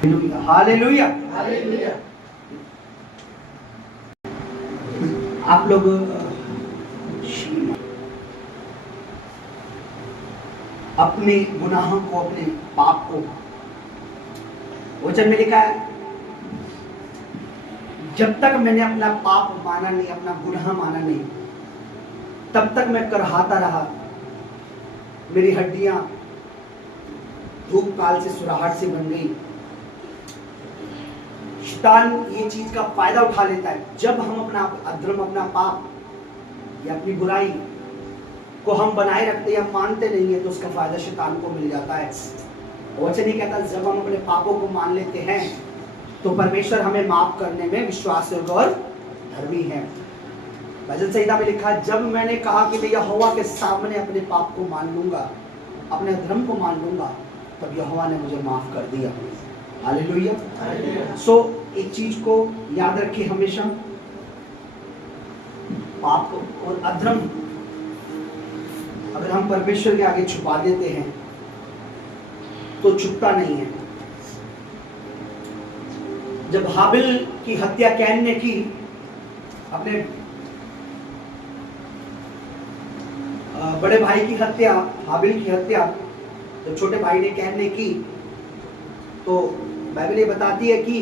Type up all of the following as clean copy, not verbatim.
Hallelujah hallelujah. आप लोग अपने गुनाहों को, अपने पाप को, वचन में लिखा है जब तक मैंने अपना पाप माना नहीं, अपना गुनाह माना नहीं, तब तक मैं करहाता रहा। मेरी हड्डियां धूप काल से सुराहट से बन गई। शैतान ये चीज का फायदा उठा लेता है। जब हम अपना अधर्म, अपना पाप या अपनी बुराई को हम बनाए रखते या मानते नहीं है, तो उसका फायदा शैतान को मिल जाता है। वचन ही कहता है जब हम अपने पापों को मान लेते हैं तो परमेश्वर हमें माफ करने में विश्वासयोग्य और धर्मी है। भजन संहिता में लिखा है जब मैंने कहा कि मैं यहोवा के सामने अपने पाप को मान लूंगा, अपने धर्म को मान लूंगा, तब यहोवा ने मुझे माफ कर दिया। हालेलुया। सो एक चीज को याद रखिए हमेशा, पाप और अधर्म अगर हम परमेश्वर के आगे छुपा देते हैं तो छुपता नहीं है। जब हाबिल की हत्या कैन ने की, अपने बड़े भाई की हत्या, हाबिल की हत्या जब छोटे भाई ने कैन ने की, तो बाइबल ये बताती है कि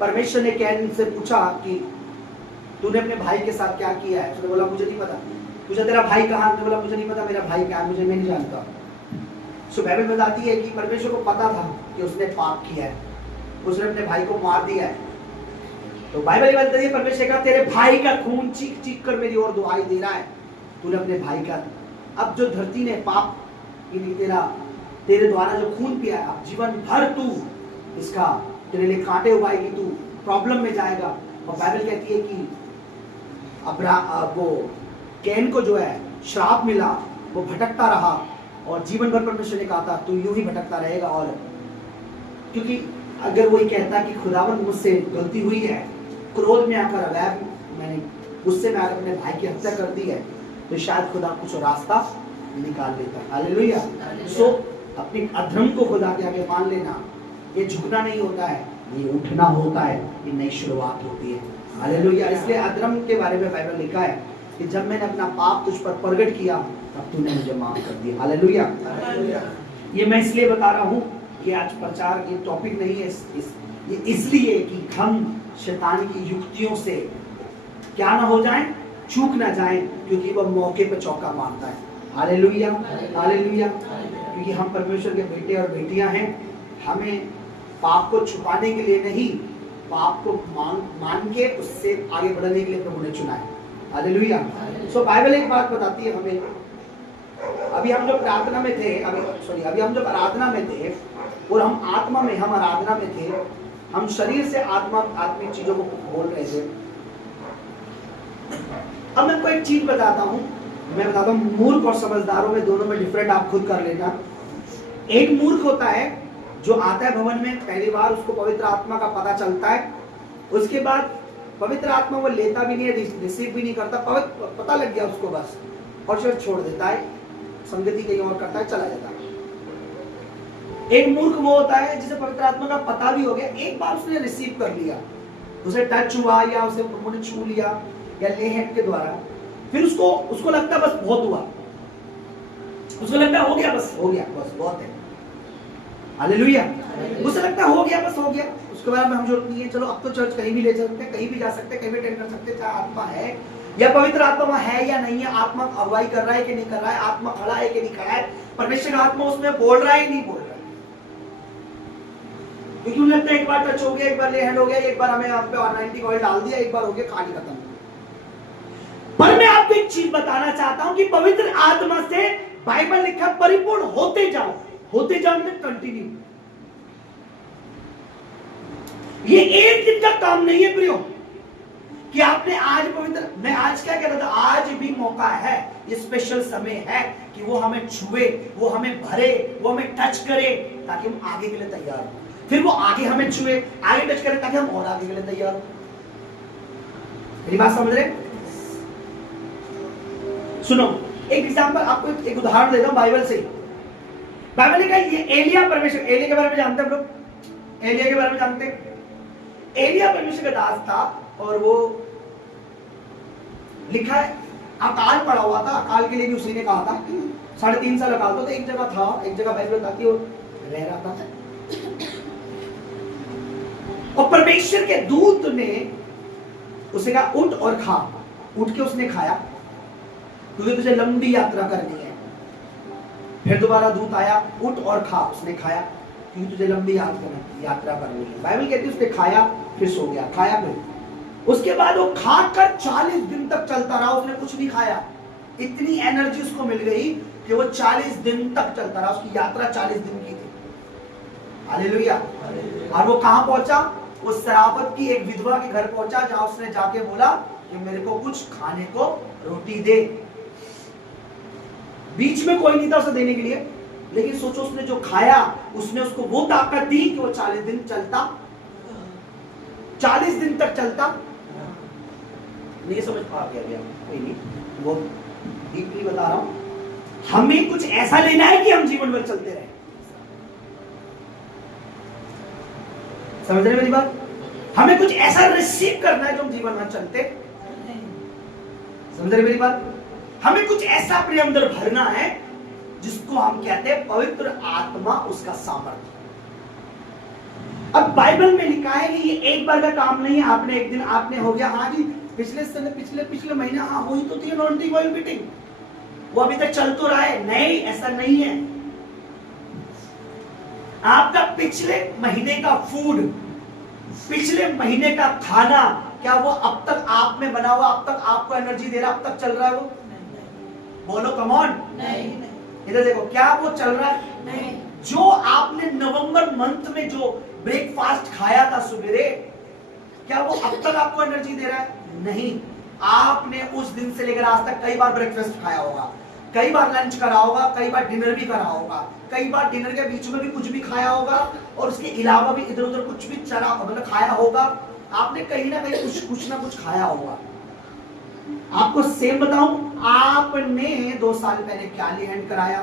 परमेश्वर ने कैन से पूछा कि तूने अपने भाई के साथ क्या किया है। उसने बोला मुझे नहीं पता। पूछा तेरा भाई कहाँ? उसने बोला मुझे नहीं पता मेरा भाई कहाँ, मुझे मैं नहीं जानता। सो बाइबल बताती है कि परमेश्वर को पता था कि उसने पाप किया है, उसने अपने भाई को मार दिया है। तो बाइबल ये बताती है परमेश्वर का तेरे भाई का खून चीख चीख कर मेरी ओर दुहाई दे रहा है, तूने अपने भाई का। अब जो धरती ने पाप तेरे द्वारा जो खून पिया है, अब जीवन भर तू इसका तेरे लिए कांटे उगाएगी, तू प्रॉब्लम में जाएगा। और बाइबल कहती है कि वो कैन को जो है श्राप मिला, वो भटकता रहा और जीवन भर परमेश्वर ने कहा था तू यूं ही भटकता रहेगा। और क्योंकि अगर वो ये कहता कि खुदावंद मुझसे गलती हुई है, क्रोध में आकर अवैध मैंने गुस्से में आकर अपने भाई की हत्या कर दी है, तो शायद खुदा कुछ रास्ता निकाल देता। हालेलुया। सो अपने अधर्म को खुदा के आगे मान लेना, ये झुकना नहीं होता है, ये उठना होता है, ये नई शुरुआत होती है। हालेलुया। इसलिए अधर्म के बारे में बाइबल लिखा है कि जब मैंने अपना पाप तुझ पर प्रकट किया तब तूने मुझे माफ कर दिया। हालेलुया। ये मैं इसलिए बता रहा हूँ कि आज प्रचार की टॉपिक नहीं है, ये इसलिए कि हम शैतान की युक्तियों से क्या ना हो जाएं, चूक ना जाएं, क्योंकि वह मौके पर चौका मारता है। Hallelujah hallelujah. क्योंकि हम परमेश्वर के बेटे और बेटियां हैं, हमें पाप को छुपाने के लिए नहीं, पाप को मान के उससे आगे बढ़ने के लिए प्रभु ने चुना है। हालेलुया। सो बाइबल एक बात बताती है हमें, अभी हम जब प्रार्थना में थे, अभी हम जब आराधना में थे और हम आत्मा में, हम आराधना में थे, हम शरीर से आत्मिक चीजों को बोल रहे थे। अब मैं कोई एक चीज बताता हूँ, मैं बताता हूँ मूर्ख और समझदारों में, दोनों में डिफरेंट आप खुद कर लेना। एक मूर्ख होता है जो आता है भवन में, पहली बार उसको पवित्र आत्मा का पता चलता है, उसके बाद पवित्र आत्मा वो लेता भी नहीं है, रिसीव भी नहीं करता, पता लग गया उसको बस, और फिर छोड़ देता है, संगति कहीं और करता है, चला जाता है। एक मूर्ख वो होता है जिसे पवित्र आत्मा का पता भी हो गया, एक बार उसने रिसीव कर लिया, उसे टच हुआ या उसे प्रभु ने छू लिया या ले हैंड के द्वारा, फिर उसको लगता बस बहुत हुआ, उसको लगता हो गया, बस हो गया, बस बहुत है। हालेलुया। उसे लगता हो गया, बस हो गया, उसके बाद में हम जरूरत नहीं है, चलो अब तो चर्च कहीं भी ले सकते हैं, कहीं भी जा सकते हैं, कहीं भी अटेंड कर सकते हैं, चाहे आत्मा है या पवित्र आत्मा है या नहीं है, आत्मा अगुवाई कर रहा है कि नहीं कर रहा है, आत्मा खड़ा है कि नहीं खड़ा है, परमेश्वर का आत्मा उसमें बोल रहा है नहीं बोल रहा है। क्योंकि उन्हें लगता है एक बार टच हो गया, एक बार ले हैंड हो गया, एक बार हमें आप पे ऑर्गेनाइटिक ऑयल डाल दिया, एक बार हो गया, कहानी खत्म। पर मैं आपको एक चीज बताना चाहता हूं कि पवित्र आत्मा से बाइबल लिखा परिपूर्ण होते जाओ, होते जाओ मतलब कंटिन्यू। ये एक दिन का काम नहीं है प्रियो, कि आपने आज पवित्र, मैं आज क्या कह रहा था, आज भी मौका है, ये स्पेशल समय है कि वो हमें छुए, वो हमें भरे, वो हमें टच करे, ताकि हम आगे के लिए तैयार हो। फिर वो आगे हमें छुए, आगे टच करे, ताकि हम और आगे के लिए तैयार हो। मेरी बात समझ रहे? सुनो, एक एग्जांपल आपको, एक उदाहरण देता हूं बाइबल से। बाइबल का ये एलिया परमेश्वर, एलिया के बारे में जानते हैं हम लोग, एलिया के बारे में जानते हैं? एलिया परमेश्वर का दास था और वो लिखा है अकाल पड़ा हुआ था, अकाल के लिए भी उसी ने कहा था 3.5 साल अकाल तो एक जगह था, एक जगह बाइबल बताती है वो रह रहा था और परमेश्वर के दूत ने उसे कहा उठ और खा। उठ के उसने खाया क्योंकि तुझे लंबी यात्रा करनी है। फिर दोबारा दूत आया, उठ और खा, उसने खाया क्योंकि तुझे लंबी यात्रा करनी है। बाइबल कहती है उसने खाया फिर सो गया, खाया फिर, उसके बाद वो खाकर 40 दिन तक चलता रहा, उसने कुछ नहीं खाया। इतनी एनर्जी उसको मिल गई कि वो 40 दिन तक चलता रहा, उसकी यात्रा 40 दिन की थी। हालेलुया। और वो कहां पहुंचा? वो सराफत की एक विधवा के घर पहुंचा जहां उसने जाके बोला कि मेरे को कुछ खाने को रोटी दे। बीच में कोई नहीं था उसे देने के लिए, लेकिन सोचो उसने जो खाया उसने उसको वो ताकत दी कि वो 40 दिन चलता, 40 दिन तक चलता। नहीं समझ पा गया कोई नहीं, वो डीपली बता रहा हूं। हमें कुछ ऐसा लेना है कि हम जीवन भर चलते रहे। समझ रहे मेरी बात? हमें कुछ ऐसा रिसीव करना है जो हम जीवन भर चलते। समझ रहे मेरी बात? हमें कुछ ऐसा अपने अंदर भरना है जिसको हम कहते हैं पवित्र आत्मा, उसका सामर्थ्य। अब बाइबल में लिखा है कि ये एक बार का काम नहीं है। आपने एक दिन आपने हो गया, हाँ जी पिछले महीने हाँ हुई तो थी अनॉइंटिंग ऑयल मीटिंग, वो अभी तक चल तो रहा है। नहीं, ऐसा नहीं है। आपका पिछले महीने का फूड, पिछले महीने का खाना, क्या वो अब तक आप में बना हुआ, अब तक आपको एनर्जी दे रहा, अब तक चल रहा है वो? बोलो कम ऑन। नहीं। इधर देखो, क्या वो चल रहा है? नहीं। जो आपने नवंबर मंथ में जो ब्रेकफास्ट खाया था सवेरे, क्या वो अब तक आपको एनर्जी दे रहा है? नहीं। आपने उस दिन से लेकर आज तक कई बार ब्रेकफास्ट खाया होगा, कई बार लंच करा होगा, कई बार डिनर भी करा होगा, कई बार डिनर के बीच में भी कुछ भी खाया होगा और उसके अलावा भी इधर उधर कुछ भी चरा मतलब खाया होगा। आपने कहीं ना कहीं कुछ ना कुछ खाया होगा। आपको सेम बताऊं, आपने 2 साल पहले क्या हैंड कराया,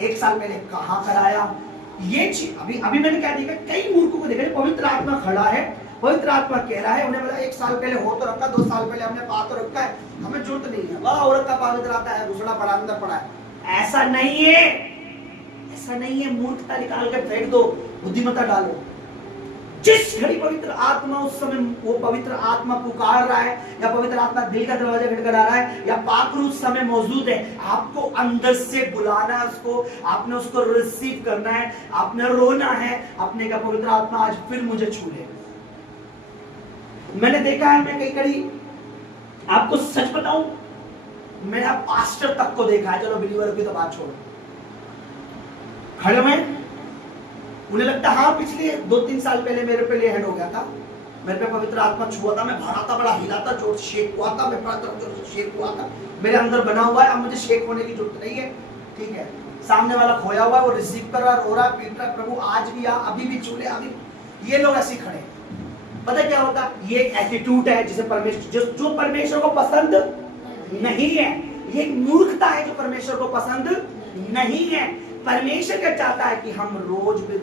1 साल पहले कहां कराया, ये चीज अभी मैंने क्या देखा, कई मूर्खों को देखा, पवित्र आत्मा खड़ा है, पवित्र आत्मा कह रहा है, उन्हें बोला 1 साल पहले हो तो रखा, 2 साल पहले हमने पा तो रखा है, हमें जरूरत नहीं है, वाह औरत का पवित्र आता है, दूसरा पड़ा अंदर पड़ा है। ऐसा नहीं है, ऐसा नहीं है। मूर्खता निकाल कर फेंक दो, बुद्धिमत्ता डालो। जिस घड़ी पवित्र आत्मा उस समय वो पवित्र आत्मा पुकार रहा है या पवित्र आत्मा दिल का दरवाजा खटखटा रहा है या पाखरू उस समय मौजूद है, आपको अंदर से बुलाना है उसको, आपने उसको रिसीव करना है, आपने रोना है, आपने कहा पवित्र आत्मा आज फिर मुझे छू ले। मैंने देखा है, मैं कई कड़ी आपको सच बताऊं, मेरा पास्टर तक को देखा है, चलो बिलीवर की तो बात छोड़ो, खड़े में उन्हें लगता हाँ पिछले 2-3 साल पहले मेरे पे हैंड हो गया था, मेरे पे पवित्र आत्मा छुआ था, मैं भरा था, बड़ा हिला था, जोर से शेक हुआ था, मैं बड़ा जोर से शेक हुआ था, मेरे अंदर बना हुआ है, अब मुझे शेक होने की जरूरत नहीं है। ठीक है, सामने वाला खोया हुआ है, वो रिसीव कर रहा है, रो रहा है, पीट रहा है, प्रभु आज भी आ, अभी भी छू ले, अभी। ये लोग ऐसे खड़े, पता क्या होता, ये एक एटीट्यूड है जिसे परमेश्वर जो परमेश्वर को पसंद नहीं है, ये एक मूर्खता है जो परमेश्वर को पसंद नहीं है। परमेश्वर क्या चाहता है कि हम रोज भी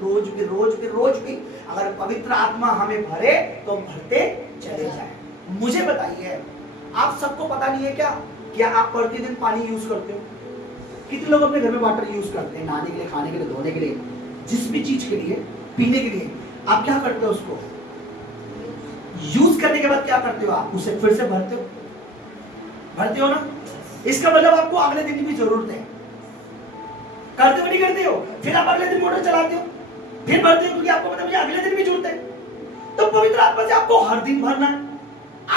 अगर पवित्र आत्मा हमें भरे तो भरते चले जाए। मुझे बताइए, आप सबको पता नहीं है क्या आप प्रतिदिन पानी यूज करते हो? कितने लोग अपने घर में वाटर यूज करते हैं? नहाने के लिए, खाने के लिए, धोने के लिए, जिस भी चीज के लिए, पीने के लिए, आप क्या करते हो? उसको यूज करने के बाद क्या करते हो? आप उसे फिर से भरते हो ना? इसका मतलब आपको अगले दिन की भी जरूरत है। करते हो नहीं करते हो? फिर आप अगले दिन मोटर चलाते हो, फिर भरते हो, क्योंकि आपको पता मुझे अगले दिन भी जरूरत है। तो पवित्र आत्मा से आपको हर दिन भरना है।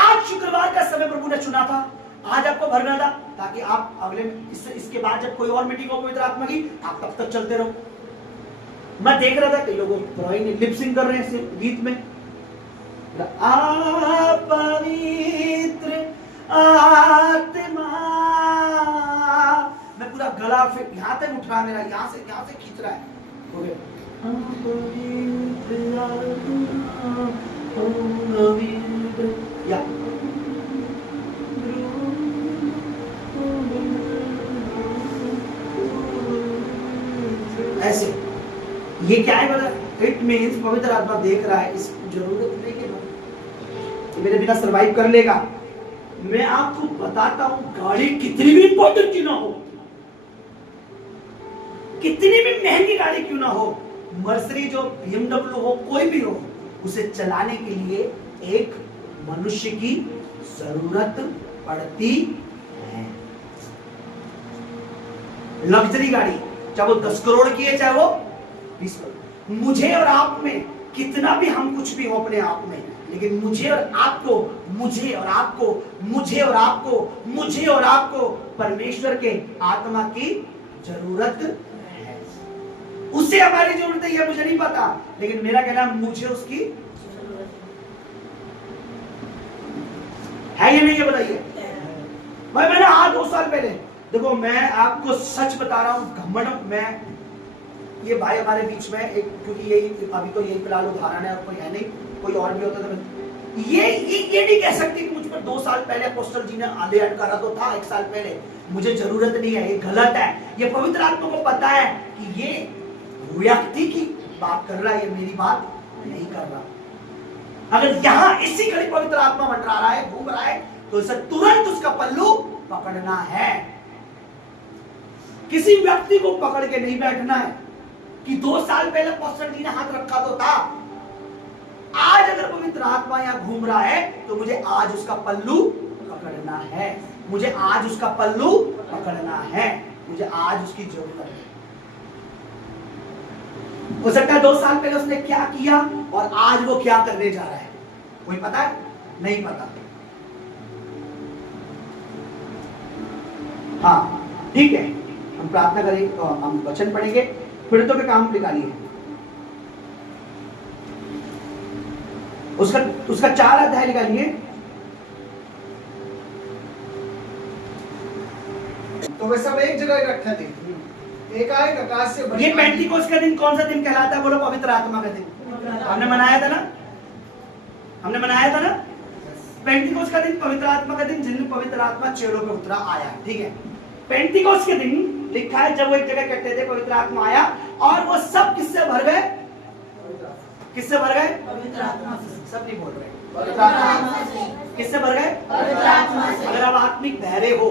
आज शुक्रवार का समय प्रभु ने चुना था, आज आपको भरना था, ताकि आप अगले इसके बाद जब कोई और मीटिंग हो पवित्र आत्मा की, आप तब तक चलते रहो। मैं देख रहा था कई लोगों लिप सिंक कर रहे हैं गीत में, पवित्र आत्मा, मैं पूरा गला फिर यहां तक उठ रहा है, मेरा यहां से खींच रहा है। या ऐसे, ये क्या है बोला, इट मीन्स पवित्र आत्मा देख रहा है, इसकी जरूरत नहीं है, ये मेरे बिना सरवाइव कर लेगा। मैं आपको बताता हूं, गाड़ी कितनी भी इंपॉर्टेंट क्यों ना हो, कितनी भी महंगी गाड़ी क्यों ना हो, मर्सिडीज हो, BMW हो, कोई भी हो, उसे चलाने के लिए एक मनुष्य की जरूरत पड़ती है। लग्जरी गाड़ी, चाहे वो 10 करोड़ की है, चाहे वो 20 करोड़, मुझे और आप में कितना भी हम कुछ भी हो अपने आप में, लेकिन मुझे और आपको, मुझे और आपको, मुझे और आपको, मुझे और आपको परमेश्वर के आत्मा की जरूरत है। उससे हमारी जरूरत है, मुझे नहीं पता, लेकिन मेरा कहना मुझे उसकी है या नहीं, ये बताइए। भाई मैंने आज 2 साल पहले, देखो मैं आपको सच बता रहा हूं, घमंड में, ये भाई हमारे बीच में एक, क्योंकि यही अभी तो यही फिलहाल उदाहरण है और कोई है नहीं, कोई और भी होता तो ये नहीं कह सकती कि मुझ पर 2 साल पहले अपोस्टल जी ने आलेख करा तो था, 1 साल पहले, मुझे जरूरत नहीं है, ये गलत है। ये पवित्र आत्मा को पता है कि ये व्यक्ति की बात कर रहा है, ये मेरी बात नहीं कर रहा। अगर यहां इसी घड़ी पवित्र आत्मा मंडरा रहा है, घूम रहा है, तो इसे तुरंत उसका पल्लू पकड़ना है। किसी व्यक्ति को पकड़ के नहीं बैठना है कि 2 साल पहले अपोस्टल जी ने हाथ रखा तो था। आज अगर पवित्र आत्मा यहां घूम रहा है तो मुझे आज उसका पल्लू पकड़ना है, मुझे आज उसका पल्लू पकड़ना है, मुझे आज उसकी जरूरत है। हो सकता है 2 साल पहले उसने क्या किया और आज वो क्या करने जा रहा है, कोई पता है? नहीं पता। हाँ ठीक है, हम प्रार्थना करेंगे, तो हम वचन पढ़ेंगे, पीड़ितों के काम निकालिए। उसका 4 अध्याय निकालिए। तो वे सब एक जगह इकट्ठे थे, एकाएक आकाश से ये पेंटिकोस्ट का दिन कौन सा दिन कहलाता है? बोलो, पवित्र आत्मा का दिन। हमने मनाया था ना, हमने मनाया था ना पेंटिकोस्ट का दिन, पवित्र आत्मा का दिन, जिनमें पवित्र आत्मा चेलों पे उतरा आया। ठीक है, पेंटिकोस्ट के दिन लिखा है जब वो एक जगह इकट्ठे थे, पवित्र आत्मा आया और वो सब किससे भर गए? किससे भर गए? पवित्र आत्मा से। सब नहीं बोल रहे। पवित्र आत्मा से। किससे भर गए? पवित्र आत्मा से। अगर आप आत्मिक बहरे हो,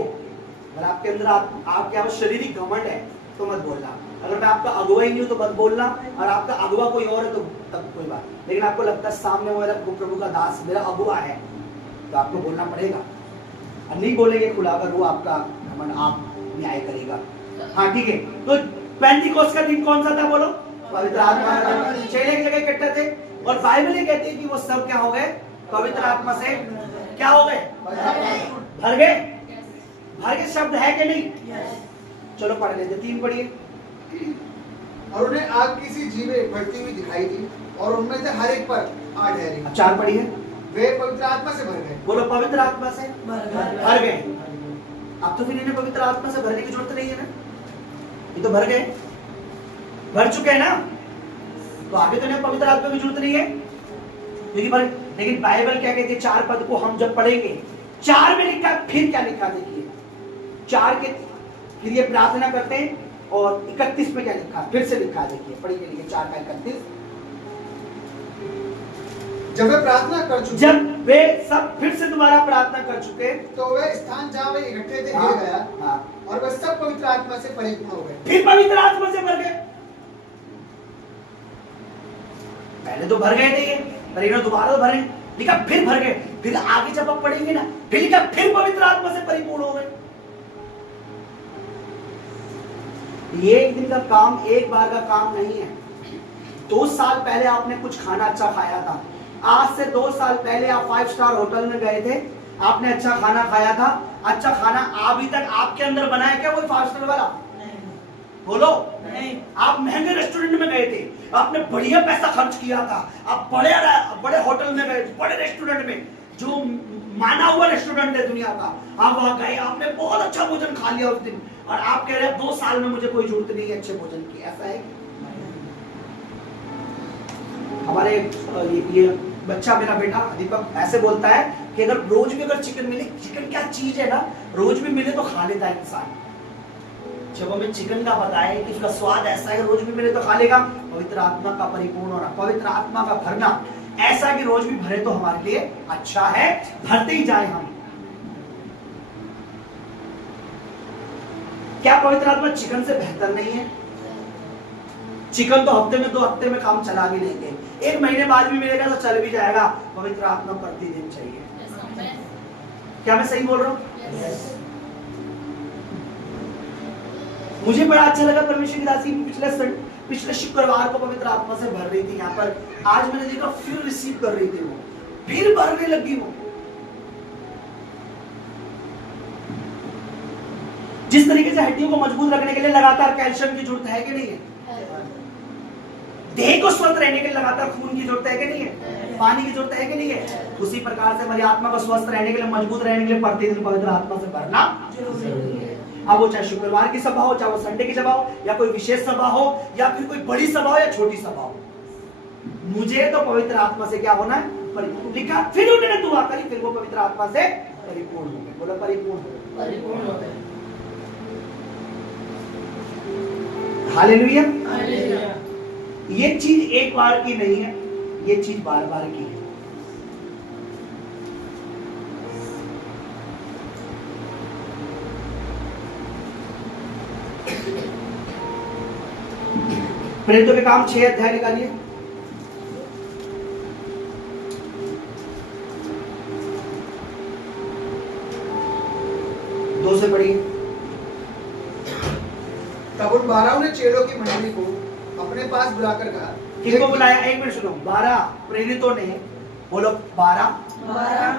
अगर आपके अंदर आपके यहाँ शारीरिक घमंड है तो मत बोलना। अगर मैं आपका अगुवा ही नहीं हूं तो मत बोलना, और आपका अगुवा कोई और है तो तब कोई बात। लेकिन आपको लगता है सामने वाला प्रभु का दास मेरा अगुवा है, तो आपको बोलना पड़ेगा। और नहीं बोलेंगे खुला कर, वो आपका घमंड आप न्याय करेगा। हाँ ठीक है, तो पेंटिकोस्ट का दिन कौन सा था? बोलो, पवित्र आत्मा का। चेले एक जगह इकट्ठे थे और बाइबल ये कहती है कि वो सब क्या हो गए? पवित्र आत्मा से क्या हो गए? भर गए। भर के शब्द है कि नहीं? चलो पढ़ लेते, 3 पढ़िए। और उन्हें आग की सी जीवें बढ़ती हुई दिखाई दी और उनमें से हर एक पर आ ठहरी। 4 पढ़िए। वे पवित्र आत्मा से भर गए। बोलो, पवित्र आत्मा से भर गए। अब तो फिर इन्हें पवित्र आत्मा से भरने की जरूरत नहीं है ना, ये तो भर गए, भर चुके हैं ना, तो आगे तो इन्हें पवित्र आत्मा की जरूरत नहीं है, लेकिन बाइबल क्या कहती है? 4 पद को हम जब पढ़ेंगे, 4 में लिखा, फिर क्या लिखा देखिए, 4 के फिर ये प्रार्थना करते हैं, और 31 में क्या लिखा? फिर से लिखा, देखिए पढ़िए, लिखिए 4 का 31। जब वे प्रार्थना कर चुके, जब वे सब फिर से दोबारा प्रार्थना कर चुके, तो वे स्थान जहाँ वे इकट्ठे थे हाँ, हिल गया। हाँ, और वे सब पवित्र आत्मा से परिपूर्ण हो गए। फिर पवित्र आत्मा से भर गए। पहले तो भर गए थे ये, पर इन्होंने दोबारा तो भरे, लिखा फिर भर गए। फिर आगे जब आप पढ़ेंगे ना, फिर लिखा फिर पवित्र आत्मा से परिपूर्ण हो गए। ये एक दिन का काम, एक बार का काम नहीं है। 2 साल पहले आपने कुछ खाना अच्छा खाया था, आज से 2 साल पहले आप 5 स्टार होटल में गए थे, आपने अच्छा खाना खाया था। अच्छा खाना अभी तक आपके अंदर बनाया क्या वही 5 स्टार वाला? बोलो नहीं। आप महंगे रेस्टोरेंट में गए थे, आपने बढ़िया पैसा खर्च किया था, आप बड़े होटल में गए, बड़े रेस्टोरेंट में, जो माना हुआ रेस्टोरेंट है दुनिया का, आप वहां गए, आपने बहुत अच्छा भोजन खा लिया उस दिन, और आप कह रहे हैं 2 साल में मुझे कोई जरूरत नहीं है अच्छे भोजन की। ऐसा है? हमारे ये बच्चा, मेरा बेटा दीपक ऐसे बोलता है कि अगर रोज भी अगर चिकन मिले, चिकन क्या चीज है ना, रोज भी मिले तो खा लेता है इंसान। जब हमें चिकन का पता है कि उसका स्वाद ऐसा है, रोज भी मिले तो खा लेगा। पवित्र आत्मा का परिपूर्ण होना, पवित्र आत्मा का भरना ऐसा कि रोज भी भरे तो हमारे लिए अच्छा है, भरते ही जाए हम। क्या पवित्र आत्मा चिकन से बेहतर नहीं है? चिकन तो हफ्ते में 2 हफ्ते में काम चला भी लेंगे, 1 महीने बाद भी मिलेगा तो चल भी जाएगा। पवित्र आत्मा प्रतिदिन चाहिए। क्या मैं सही बोल रहा हूँ? मुझे बड़ा अच्छा लगा परमेश्वर की दासी पिछले शुक्रवार को पवित्र आत्मा से भर रही थी यहाँ पर। आज मैंने देखा फिर रिसीव कर रही थी, वो फिर भरने लगी। वो जिस तरीके से हड्डियों को मजबूत रखने के लिए लगातार कैल्शियम की जरूरत है कि नहीं है, देह को स्वस्थ रहने के लिए लगातार खून की जरूरत है कि नहीं है, पानी की जरूरत है कि नहीं है, उसी प्रकार से हमारी आत्मा को स्वस्थ रहने के लिए, मजबूत रहने के लिए प्रतिदिन पवित्र आत्मा से भरना जरूरी है। अब वो चाहे शुक्रवार की सभा हो, चाहे वो संडे की सभा हो, या कोई विशेष सभा हो, या फिर कोई बड़ी सभा हो या छोटी सभा हो, मुझे तो पवित्र आत्मा से क्या होना है? परिपूर्ण। लिखा फिर उन्होंने दुआ करी, फिर वो पवित्र आत्मा से परिपूर्ण हो गए। बोला परिपूर्ण हो गए। हालेलुया। ये चीज एक बार की नहीं है, ये चीज बार बार की है। प्रेरितों के काम 6 अध्याय निकालिए। 2 से पढ़िए। तब उन 12 ने चेलों की मंडली को अपने पास बुलाकर कहा। किसको बुलाया? 1 मिनट सुनो। 12 प्रेरितों ने, बोलो 12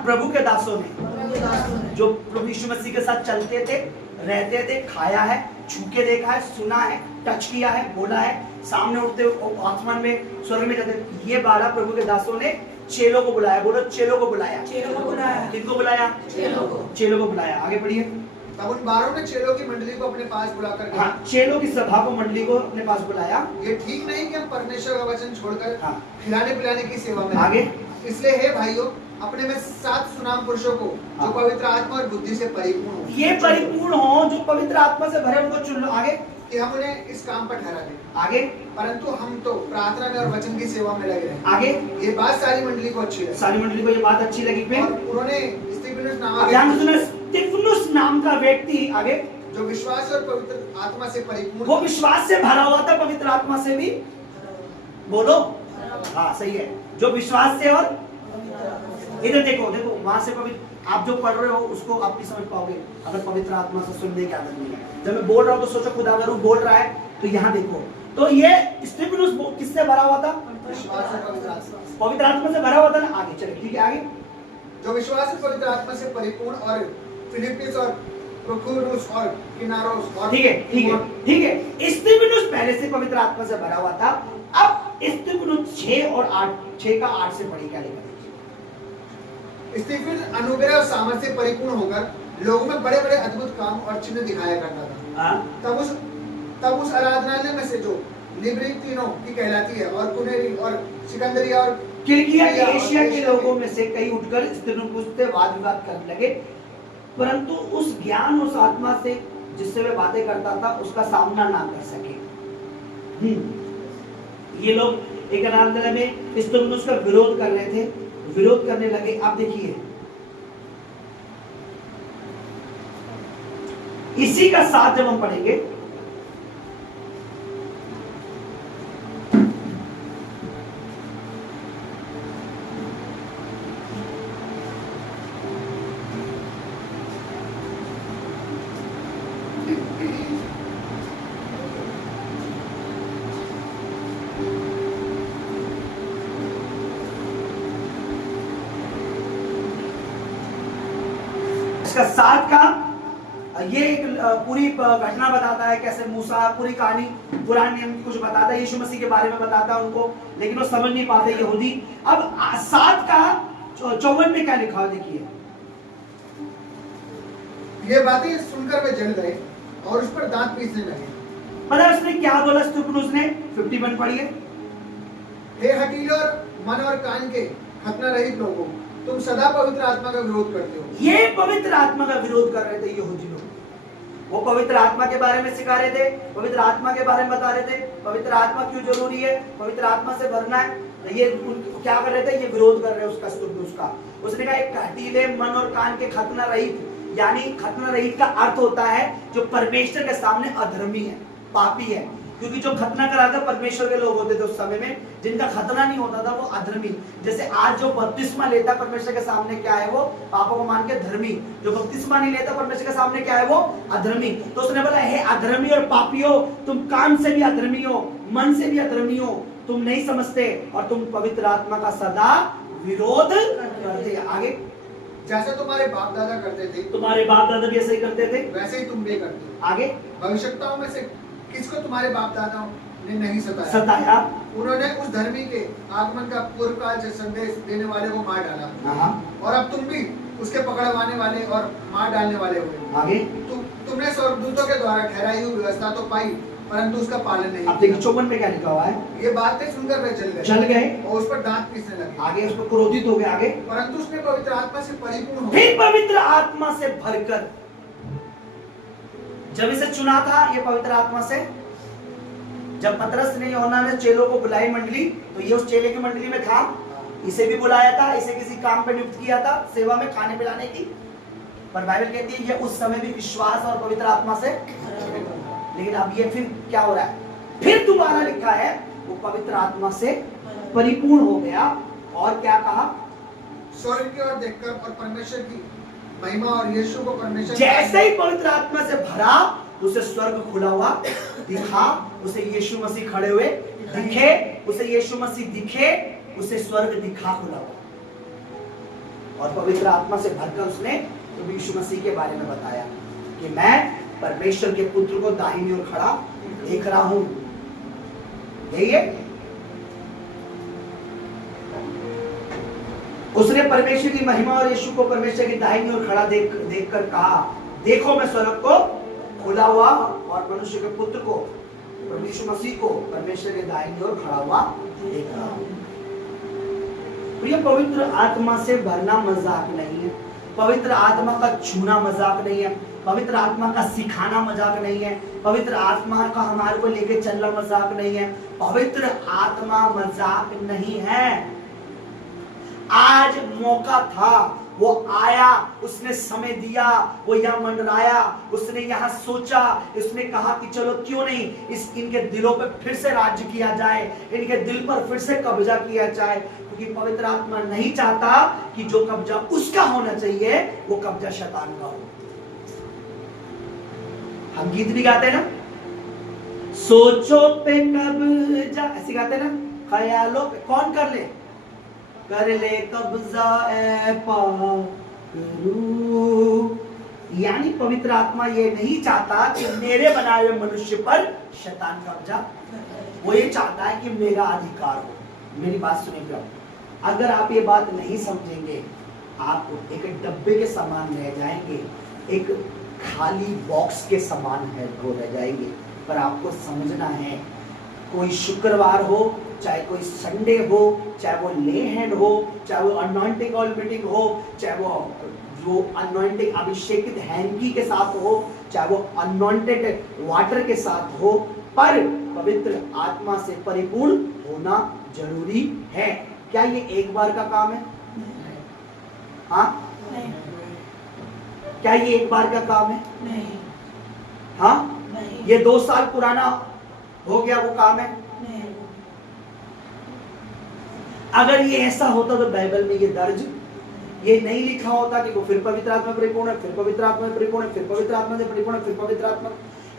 प्रभु के दासों ने, जो प्रभु यीशु मसीह के साथ चलते थे, रहते थे, खाया है, छू के देखा है, सुना है, टच किया है, बोला है, सामने उठते आसमान में, स्वर्ग में जाते, ये 12 प्रभु के दासों ने चेलों को बुलाया। बोलो चेलों को बुलाया। किनको बुलाया? चेलों को बुलाया। आगे पढ़िए। तब उन 12 ने चेलों की मंडली को अपने पास बुलाकर कहा। हाँ, चेलों की सभा को, मंडली को अपने पास बुलाया। ये ठीक नहीं कि हम परमेश्वर का वचन छोड़कर हाँ। खिलाने पिलाने की सेवा में आगे। इसलिए हे भाइयों, अपने में 7 सुनाम पुरुषों को जो हाँ। पवित्र आत्मा और बुद्धि से परिपूर्ण हो, ये परिपूर्ण हो, जो पवित्र आत्मा से भरे, उनको चुन लो। आगे। कि हम उन्हें इस काम पर ठहरा दें। आगे। परंतु हम तो प्रार्थना में और वचन की सेवा में लगे रहे। आगे। ये बात सारी मंडली को अच्छी लगी। सारी मंडली को ये बात अच्छी लगी। फिर और उन्होंने स्तिफनुस ध्यान सुनो, नामक स्तिफनुस नाम का व्यक्ति, आगे, जो विश्वास और पवित्र आत्मा से परिपूर्ण, वो विश्वास से भरा हुआ था, पवित्र आत्मा से भी। बोलो हाँ, सही है। जो विश्वास से, और इधर देखो, देखो वहां से पवित्र, आप जो पढ़ रहे हो उसको आप नहीं समझ पाओगे अगर पवित्र आत्मा से सुनने की आदत नहीं है। जब मैं बोल रहा हूँ तो सोचो खुदा अगर वो बोल रहा है तो यहाँ देखो, तो ये स्तिफनुस किससे भरा हुआ था? विश्वास और पवित्र आत्मा, पवित्र आत्मा से भरा हुआ था ना। आगे चलिए, ठीक है, आगे। जो विश्वास और पवित्र आत्मा से परिपूर्ण, और फिलिप्पिस और प्रोखोरुस और किनारोस और ठीक है, ठीक है, ठीक है। स्तिफनुस पहले से पवित्र आत्मा से भरा हुआ था। अब स्तिफनुस 6 और 8, 6 का 8 से पढ़ी, क्या लिखा? स्तिफनुस अनुग्रह और सामर्थ्य से परिपूर्ण होकर लोगों में बड़े बड़े अद्भुत काम और चिन्ह दिखाया करता था। हाँ, तब उस आराधनालय में से जो लिब्रितिनों की कहलाती है, और कुनेरी और सिकंदरिया और किलिकिया के, एशिया के लोगों में से कई उठकर स्तिफनुस से वाद विवाद करने लगे, परंतु उस ज्ञान, उस आत्मा से जिससे वे बातें करता था, उसका सामना ना कर सके। ये लोग एक आराधनालय में स्तिफनुस का विरोध कर रहे थे, विरोध करने लगे। आप देखिए, इसी का साथ जब हम पढ़ेंगे, इसका 7 का ये एक पूरी घटना बताता है, कैसे मूसा, पूरी कहानी पुराने नियम की कुछ बताता है, यीशु मसीह के बारे में बताता है उनको, लेकिन वो समझ नहीं पाते यहूदी। अब 7 का 54 में क्या लिखा है देखिए। ये बातें सुनकर वे जल गए और उस पर दांत पीसने लगे। पता है उसने क्या बोला स्तिफनुस ने? 51 पढ़िए। हे हठीले और मन और कान के खतना रहित लोगों, तुम सदा पवित्र आत्मा का विरोध करते हो। ये पवित्र आत्मा का विरोध कर रहे थे यहूदी लोग। वो पवित्र आत्मा के बारे में सिखा रहे थे, पवित्र आत्मा के बारे में बता रहे थे, पवित्र आत्मा क्यों जरूरी है, पवित्र आत्मा से भरना है। तो ये क्या कर रहे थे, ये विरोध कर रहे उसका स्तुति उसका। उसने कहा एक हठीले मन और कान के खतना रहित, यानी खतना रहित का अर्थ होता है जो परमेश्वर के सामने अधर्मी है, पापी है। क्योंकि जो खतना कराता परमेश्वर के लोग होते थे उस समय में, जिनका खतना नहीं होता था वो अधर्मी। जैसे आज जो बपतिस्मा लेता परमेश्वर के सामने क्या है, वो पापों को मान के धर्मी। जो बपतिस्मा नहीं लेता परमेश्वर के सामने क्या है, वो अधर्मी। तो उसने बोला हे अधर्मी और पापियों, तुम कान से भी अधर्मी हो, मन से भी अधर्मी हो, तुम नहीं समझते और तुम पवित्र आत्मा का सदा विरोध करते। आगे, जैसे तुम्हारे बाप दादा करते थे, तुम्हारे बाप दादा भी ऐसे ही करते थे, वैसे ही तुम भी करते हो। आगे, भविष्यताओं में से किसको तुम्हारे बाप दादाओं ने नहीं सताया, उन्होंने उस धर्मी के आगमन का पूर्व काल से संदेश देने वाले को मार डाला, और अब तुम भी उसके पकड़वाने वाले और मार डालने वाले हुए। आगे, तुमने स्वर्गदूतों के द्वारा ठहराई हुई व्यवस्था तो पाई, परंतु उसका पालन नहीं अब देखिए 54 में क्या लिखा हुआ है, ये बातें सुनकर वे चल गए और उस पर दांत पीसने लगे। आगे उस पर क्रोधित हो गए। आगे, परंतु उसने पवित्र आत्मा से परिपूर्ण हो, फिर पवित्र आत्मा से भरकर, जब इसे चुना था ये पवित्र आत्मा से, जब पतरस ने यूहन्ना ने चेलों को बुलाई मंडली, तो ये उस चेले की मंडली में था, इसे भी बुलाया था, इसे किसी काम पे नियुक्त किया था, सेवा में खाने पिलाने की। पर बाइबल कहती है ये उस समय भी विश्वास और पवित्र आत्मा से, लेकिन अब ये फिर क्या हो रहा है, फिर दोबारा लिखा है वो पवित्र आत्मा से परिपूर्ण हो गया। और क्या कहा, स्वर्ग की ओर देखकर और परमेश्वर की महिमा और यीशु को परमेश्वर, जैसे ही पवित्र आत्मा से भरा उसे स्वर्ग खुला हुआ दिखा, उसे यीशु मसीह खड़े हुए दिखे, उसे यीशु मसीह दिखे, उसे स्वर्ग दिखा खुला हुआ। और पवित्र आत्मा से भरकर उसने तो यीशु मसीह के बारे में बताया कि मैं परमेश्वर के पुत्र को दाहिनी ओर खड़ा देख रहा हूं। यही है, उसने परमेश्वर की महिमा और यीशु को परमेश्वर की दाहिनी ओर खड़ा देखकर कहा, देखो मैं स्वर्ग को खुला हुआ और मनुष्य के पुत्र को, यीशु मसीह को परमेश्वर के दाहिनी ओर खड़ा हुआ देख रहा हूं। तो ये पवित्र आत्मा से भरना मजाक नहीं है, पवित्र आत्मा का छूना मजाक नहीं है, पवित्र आत्मा का सिखाना मजाक नहीं है, पवित्र आत्मा का हमारे को लेके चलना मजाक नहीं है। पवित्र आत्मा मजाक नहीं है। आज मौका था, वो आया, उसने समय दिया, वो यहाँ मंडराया, उसने यहाँ सोचा, उसने कहा कि चलो क्यों नहीं इनके दिलों पे फिर से राज्य किया जाए, इनके दिल पर फिर से कब्जा किया जाए। क्योंकि पवित्र आत्मा नहीं चाहता कि जो कब्जा उसका होना चाहिए वो कब्जा शैतान का हो। हम गीत भी गाते हैं ना, सोचो पे कब्जा, ऐसे गाते हैं ना, ख्यालों पे कौन कर ले कब्जा ए पाकरू। यानी पवित्र आत्मा ये नहीं चाहता कि मेरे बनाए हुए मनुष्य पर शैतान कब्जा, वो ये चाहता है कि मेरा अधिकार हो। मेरी बात सुनिए प्यार, अगर आप ये बात नहीं समझेंगे आप एक डब्बे के समान रह जाएंगे, एक खाली बॉक्स के समान है वो रह जाएंगे। पर आपको समझना है, कोई शुक्रवार हो, चाहे कोई संडे हो, चाहे वो ले हैंड हो, चाहे वो अनॉइंटिंग ऑयल मीटिंग हो, चाहे वो अनॉइंटिंग अभिषेकित हैंकी के साथ हो, चाहे वो अनॉइंटेड वाटर के साथ हो, पर पवित्र आत्मा से परिपूर्ण होना जरूरी है। क्या ये एक बार का काम है? हाँ, क्या ये एक बार का काम है? नहीं। हाँ, नहीं। ये 2 साल पुराना हो गया वो काम है? नहीं। अगर ये ऐसा होता तो बाइबल में ये दर्ज ये नहीं लिखा होता कि वो फिर पवित्र आत्मा परिपूर्ण है, फिर पवित्र आत्मा परिपूर्ण है, फिर पवित्र आत्मा से परिपूर्ण है, फिर पवित्र आत्मा।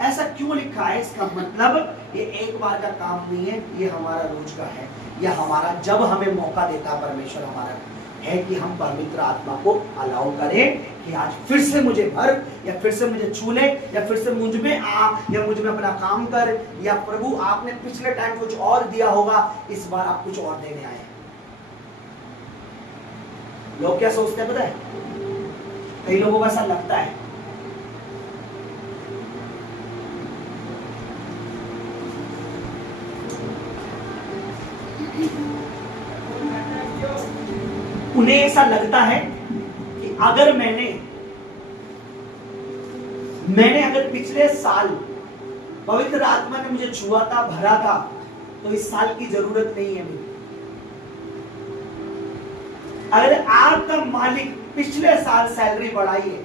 ऐसा क्यों लिखा है? इसका मतलब ये एक बार का काम नहीं है, ये हमारा रोज का है। यह हमारा जब हमें मौका देता परमेश्वर हमारा है कि हम पवित्र आत्मा को अलाउ करें कि आज फिर से मुझे भर, या फिर से मुझे छू ले, या फिर से मुझ में आ, या मुझ में अपना काम कर, या प्रभु आपने पिछले टाइम कुछ और दिया होगा, इस बार आप कुछ और देने आए। लोग क्या सोचते हैं पता है? कई लोगों को ऐसा लगता है उन्हें ऐसा लगता है कि अगर मैंने मैंने अगर पिछले साल पवित्र आत्मा ने मुझे छुआ था, भरा था, तो इस साल की जरूरत नहीं है मेरी। अगर आपका मालिक पिछले साल सैलरी बढ़ाई है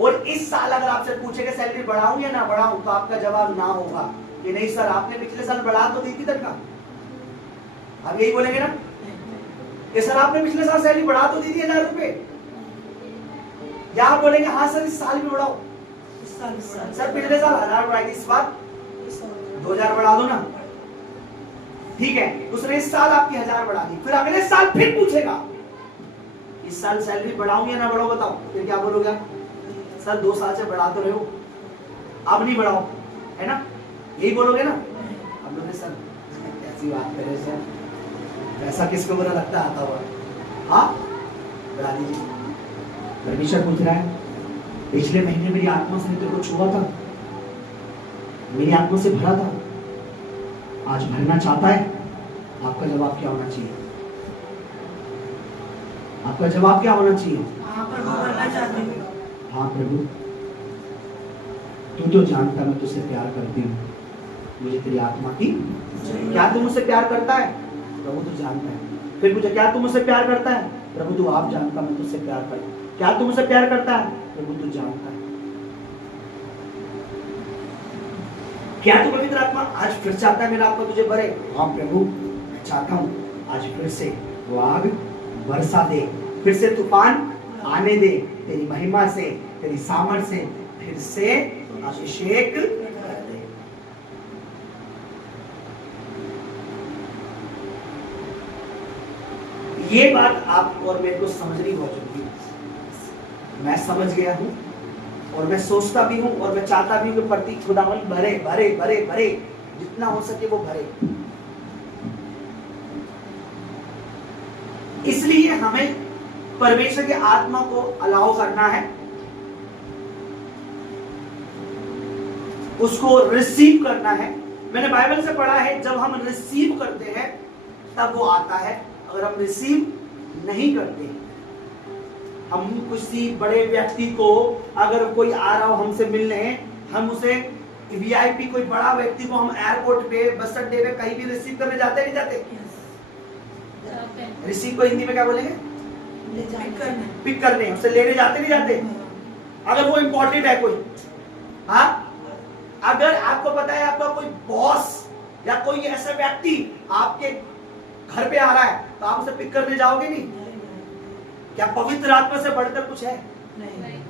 और इस साल अगर आपसे पूछेगा सैलरी बढ़ाऊं या ना बढ़ाऊं, तो आपका जवाब ना होगा कि नहीं सर, आपने पिछले साल बढ़ा तो दी थी तनख्वाह। आप यही बोलेंगे ना कि सर आपने पिछले साल सैलरी बढ़ा तो दी थी 1000 रुपए, या आप बोलेंगे हाँ सर इस साल भी बढ़ाओ। सर पिछले साल 1000 बढ़ाई थी, इस बार 2000 बढ़ा दो ना। ठीक है, उसने इस साल आपकी 1000 बढ़ा दी, फिर अगले साल फिर पूछेगा इस साल सैलरी बढ़ाऊं या ना बढ़ाओ, बताओ। फिर क्या बोलोगे? सर 2 साल से बढ़ा तो रहे हो, अब नहीं बढ़ाओ, है ना? यही बोलोगे ना। अब बोले सर कैसी बात करे सर, पैसा किसको बुरा लगता आता हुआ? हाँ बढ़ा दीजिए। परमेश्वर पूछ रहा है पिछले महीने मेरी आत्मा से तेरे को छुआ था, मेरी आत्मा से भरा था, आज भरना चाहता है? आपका जवाब क्या होना चाहिए? आपका जवाब क्या होना चाहिए? हाँ प्रभु, तू तो जानता मैं तुझसे प्यार करती हूँ, मुझे तेरी आत्मा की। क्या तू मुझसे प्यार करता है? प्रभु तू जानता है। फिर पूछा क्या तू मुझसे प्यार करता है? प्रभु तू आप जानता मैं तुझसे प्यार करता हूँ। क्या तू मुझसे प्यार करता है? प्रभु तू जानता है। क्या तू पवित्र आत्मा आज फिर चाहता है मेरा आत्मा तुझे भरे? हाँ प्रभु मैं चाहता हूँ आज फिर से वो आग बरसा दे, फिर से तूफान आने दे, तेरी महिमा से, तेरी सामर्थ से फिर से अभिषेक कर दे। ये बात आप और मेरे को समझनी बहुत जरूरी है। मैं समझ गया हूं और मैं सोचता भी हूं और मैं चाहता भी हूं कि प्रति खुदावन भरे भरे भरे भरे, जितना हो सके वो भरे। इसलिए हमें परमेश्वर की आत्मा को अलाउ करना है, उसको रिसीव करना है। मैंने बाइबल से पढ़ा है जब हम रिसीव करते हैं तब वो आता है, अगर हम रिसीव नहीं करते, हम किसी बड़े व्यक्ति को अगर कोई आ रहा हो हमसे मिलने, हम उसे वीआईपी कोई बड़ा व्यक्ति को हम एयरपोर्ट पे, बस अड्डे पे कहीं भी रिसीव करने जाते नहीं जाते? रिसीव को हिंदी में क्या बोलेंगे? पिक करने, उसे लेने जाते नहीं जाते? अगर वो इंपॉर्टेंट है कोई, हाँ, अगर आपको पता है आपका कोई बॉस या कोई ऐसा व्यक्ति आपके घर पे आ रहा है तो आप उसे पिक करने जाओगे नहीं? क्या पवित्र आत्मा से बढ़कर कुछ है? नहीं।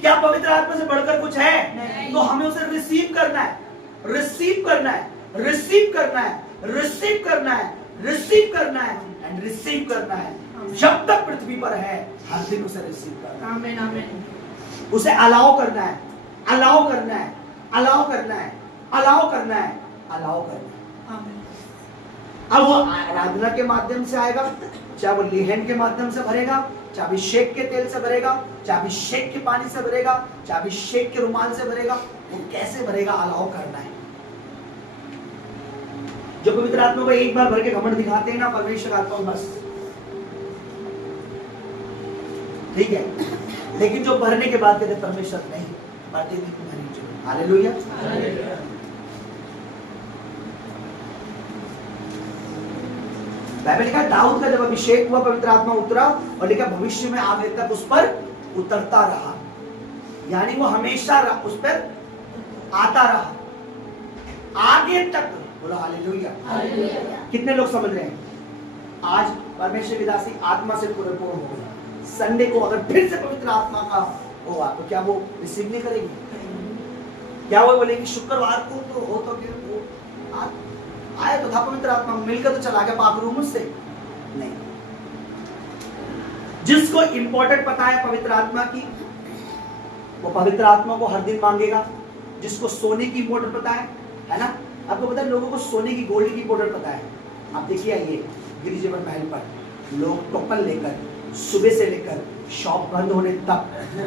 क्या पवित्र आत्मा से बढ़कर कुछ है? नहीं। तो हमें उसे रिसीव करना है, रिसीव करना है, रिसीव करना है, रिसीव करना है, रिसीव करना है एंड रिसीव करना है। जब तक पृथ्वी पर है हर दिन उसे रिसीव करना है। आमीन आमीन। उसे अलाउ करना है, अलाउ करना है, अलाउ करना है, अलाउ करना है, अलाउ करना है। अब वो आराधना के माध्यम से आएगा, चाहे वो लेहन के माध्यम से भरेगा, चाहे अभिषेक के तेल से भरेगा, चाहे अभिषेक के पानी से भरेगा, चाहे अभिषेक के रुमाल से भरेगा, वो कैसे भरेगा? अलाउ करना है। जो पवित्र आत्मा को एक बार भर के घमंड दिखाते हैं ना परमेश्वर आत्मा, बस ठीक है, लेकिन जो भरने के बाद कहते परमेश्वर नहीं, बातें भी तुम्हारी चाहिए। हालेलुया। बाइबल लिखा दाऊद का जब अभिषेक हुआ पवित्र आत्मा उतरा, और लिखा भविष्य में आगे तक उस पर उतरता रहा, यानी वो हमेशा उस पर आता रहा आगे तक। बोलो हालेलुया। कितने लोग समझ रहे हैं? आज परमेश्वर की दासी आत्मा से पूर्ण हो गई। संडे को अगर फिर से पवित्र आत्मा का होगा तो क्या वो रिसीव नहीं करेगी? क्या वो बोलेगी शुक्रवार को तो हो तो फिर वो आया तो था पवित्र आत्मा, मिलकर तो चला गया बाथरूम मुझसे? नहीं। जिसको इंपॉर्टेंट पता है पवित्र आत्मा की, वो पवित्र आत्मा को हर दिन मांगेगा। जिसको सोने की इंपॉर्टेंट पता है ना? आपको पता है लोगों को सोने की, गोल्ड की इंपॉर्टेंट पता है। आप देखिए आइए गिरिजेवर महल पर लोग टोकन लेकर सुबह से लेकर शॉप बंद होने तक,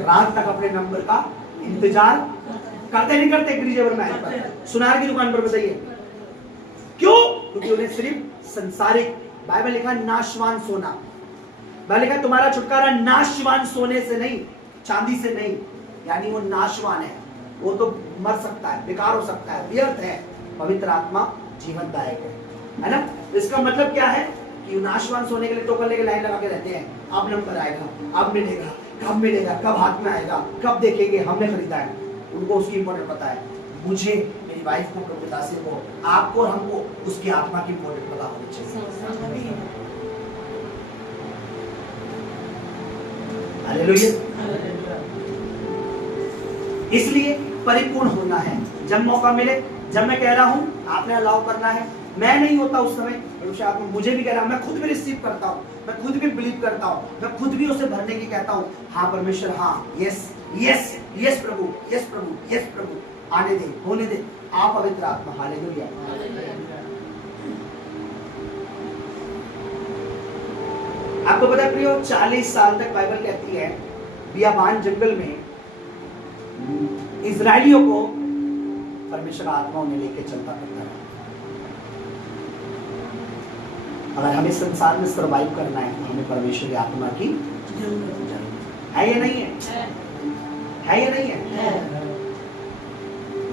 रात तक अपने नंबर का इंतजार करते नहीं करते? गिरिजेवर महल पर, सुनार की दुकान पर, बताइए क्यों? क्योंकि उन्हें सिर्फ संसारिक, बाइबल लिखा नाशवान सोना, बाइबल लिखा तुम्हारा छुटकारा नाशवान सोने से नहीं, चांदी से नहीं, यानी वो नाशवान है। वो तो मर सकता है, बेकार हो सकता है, व्यर्थ है। पवित्र आत्मा जीवनदायक है ना। इसका मतलब क्या है कि नाशवान सोने के लिए टोकन लेके लाइन लगा के रहते हैं, अब नंबर आएगा, अब मिलेगा, कब मिलेगा, कब हाथ में आएगा, कब देखेंगे, हमने खरीदा है। उनको उसकी इंपॉर्टेंट पता है। मुझे, मेरी वाइफ को, प्रभु दासी को, आपको और हमको उसकी आत्मा की इंपॉर्टेंट पता होनी चाहिए। हालेलुया। इसलिए परिपूर्ण होना है। जब मौका मिले, जब मैं कह रहा हूँ आपने अलाउ करना है, मैं नहीं होता उस समय, आत्मा मुझे भी कह रहा हूँ, मैं खुद भी रिसीव करता हूँ, मैं खुद भी बिलीव करता हूँ, मैं खुद भी उसे भरने की कहता हूँ। हाँ परमेश्वर, हाँ, यस यस यस प्रभु, यस प्रभु, यस प्रभु, आने दे, होने दे आप पवित्र आत्मा। हालेलुया। आपको पता है प्रियो, 40 साल तक बाइबल कहती है बियाबान जंगल में इजराइलियों को परमेश्वर आत्मा उन्हें लेके चलता करता है। अगर हमें संसार में सर्वाइव करना है तो हमें परमेश्वर की आत्मा की है या नहीं है? है या नहीं है?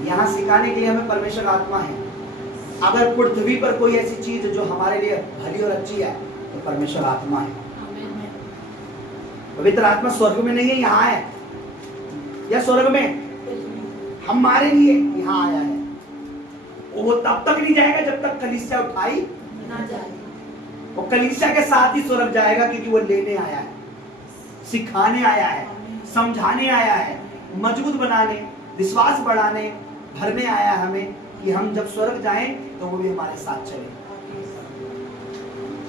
यहाँ सिखाने के लिए हमें परमेश्वर आत्मा है। अगर पृथ्वी पर कोई ऐसी चीज जो हमारे लिए भली और अच्छी है तो परमेश्वर आत्मा है। पवित्र आत्मा स्वर्ग में नहीं है, यहाँ है। या स्वर्ग में हमारे लिए यहाँ आया है। वो तब तक नहीं जाएगा जब तक कलीसिया उठाई ना जाए। वो कलीसिया के साथ ही स्वर्ग जाएगा, क्योंकि वो लेने आया है, सिखाने आया है, समझाने आया है, मजबूत बनाने, विश्वास बढ़ाने, भरने आया है हमें, कि हम जब स्वर्ग जाएं तो वो भी हमारे साथ चले।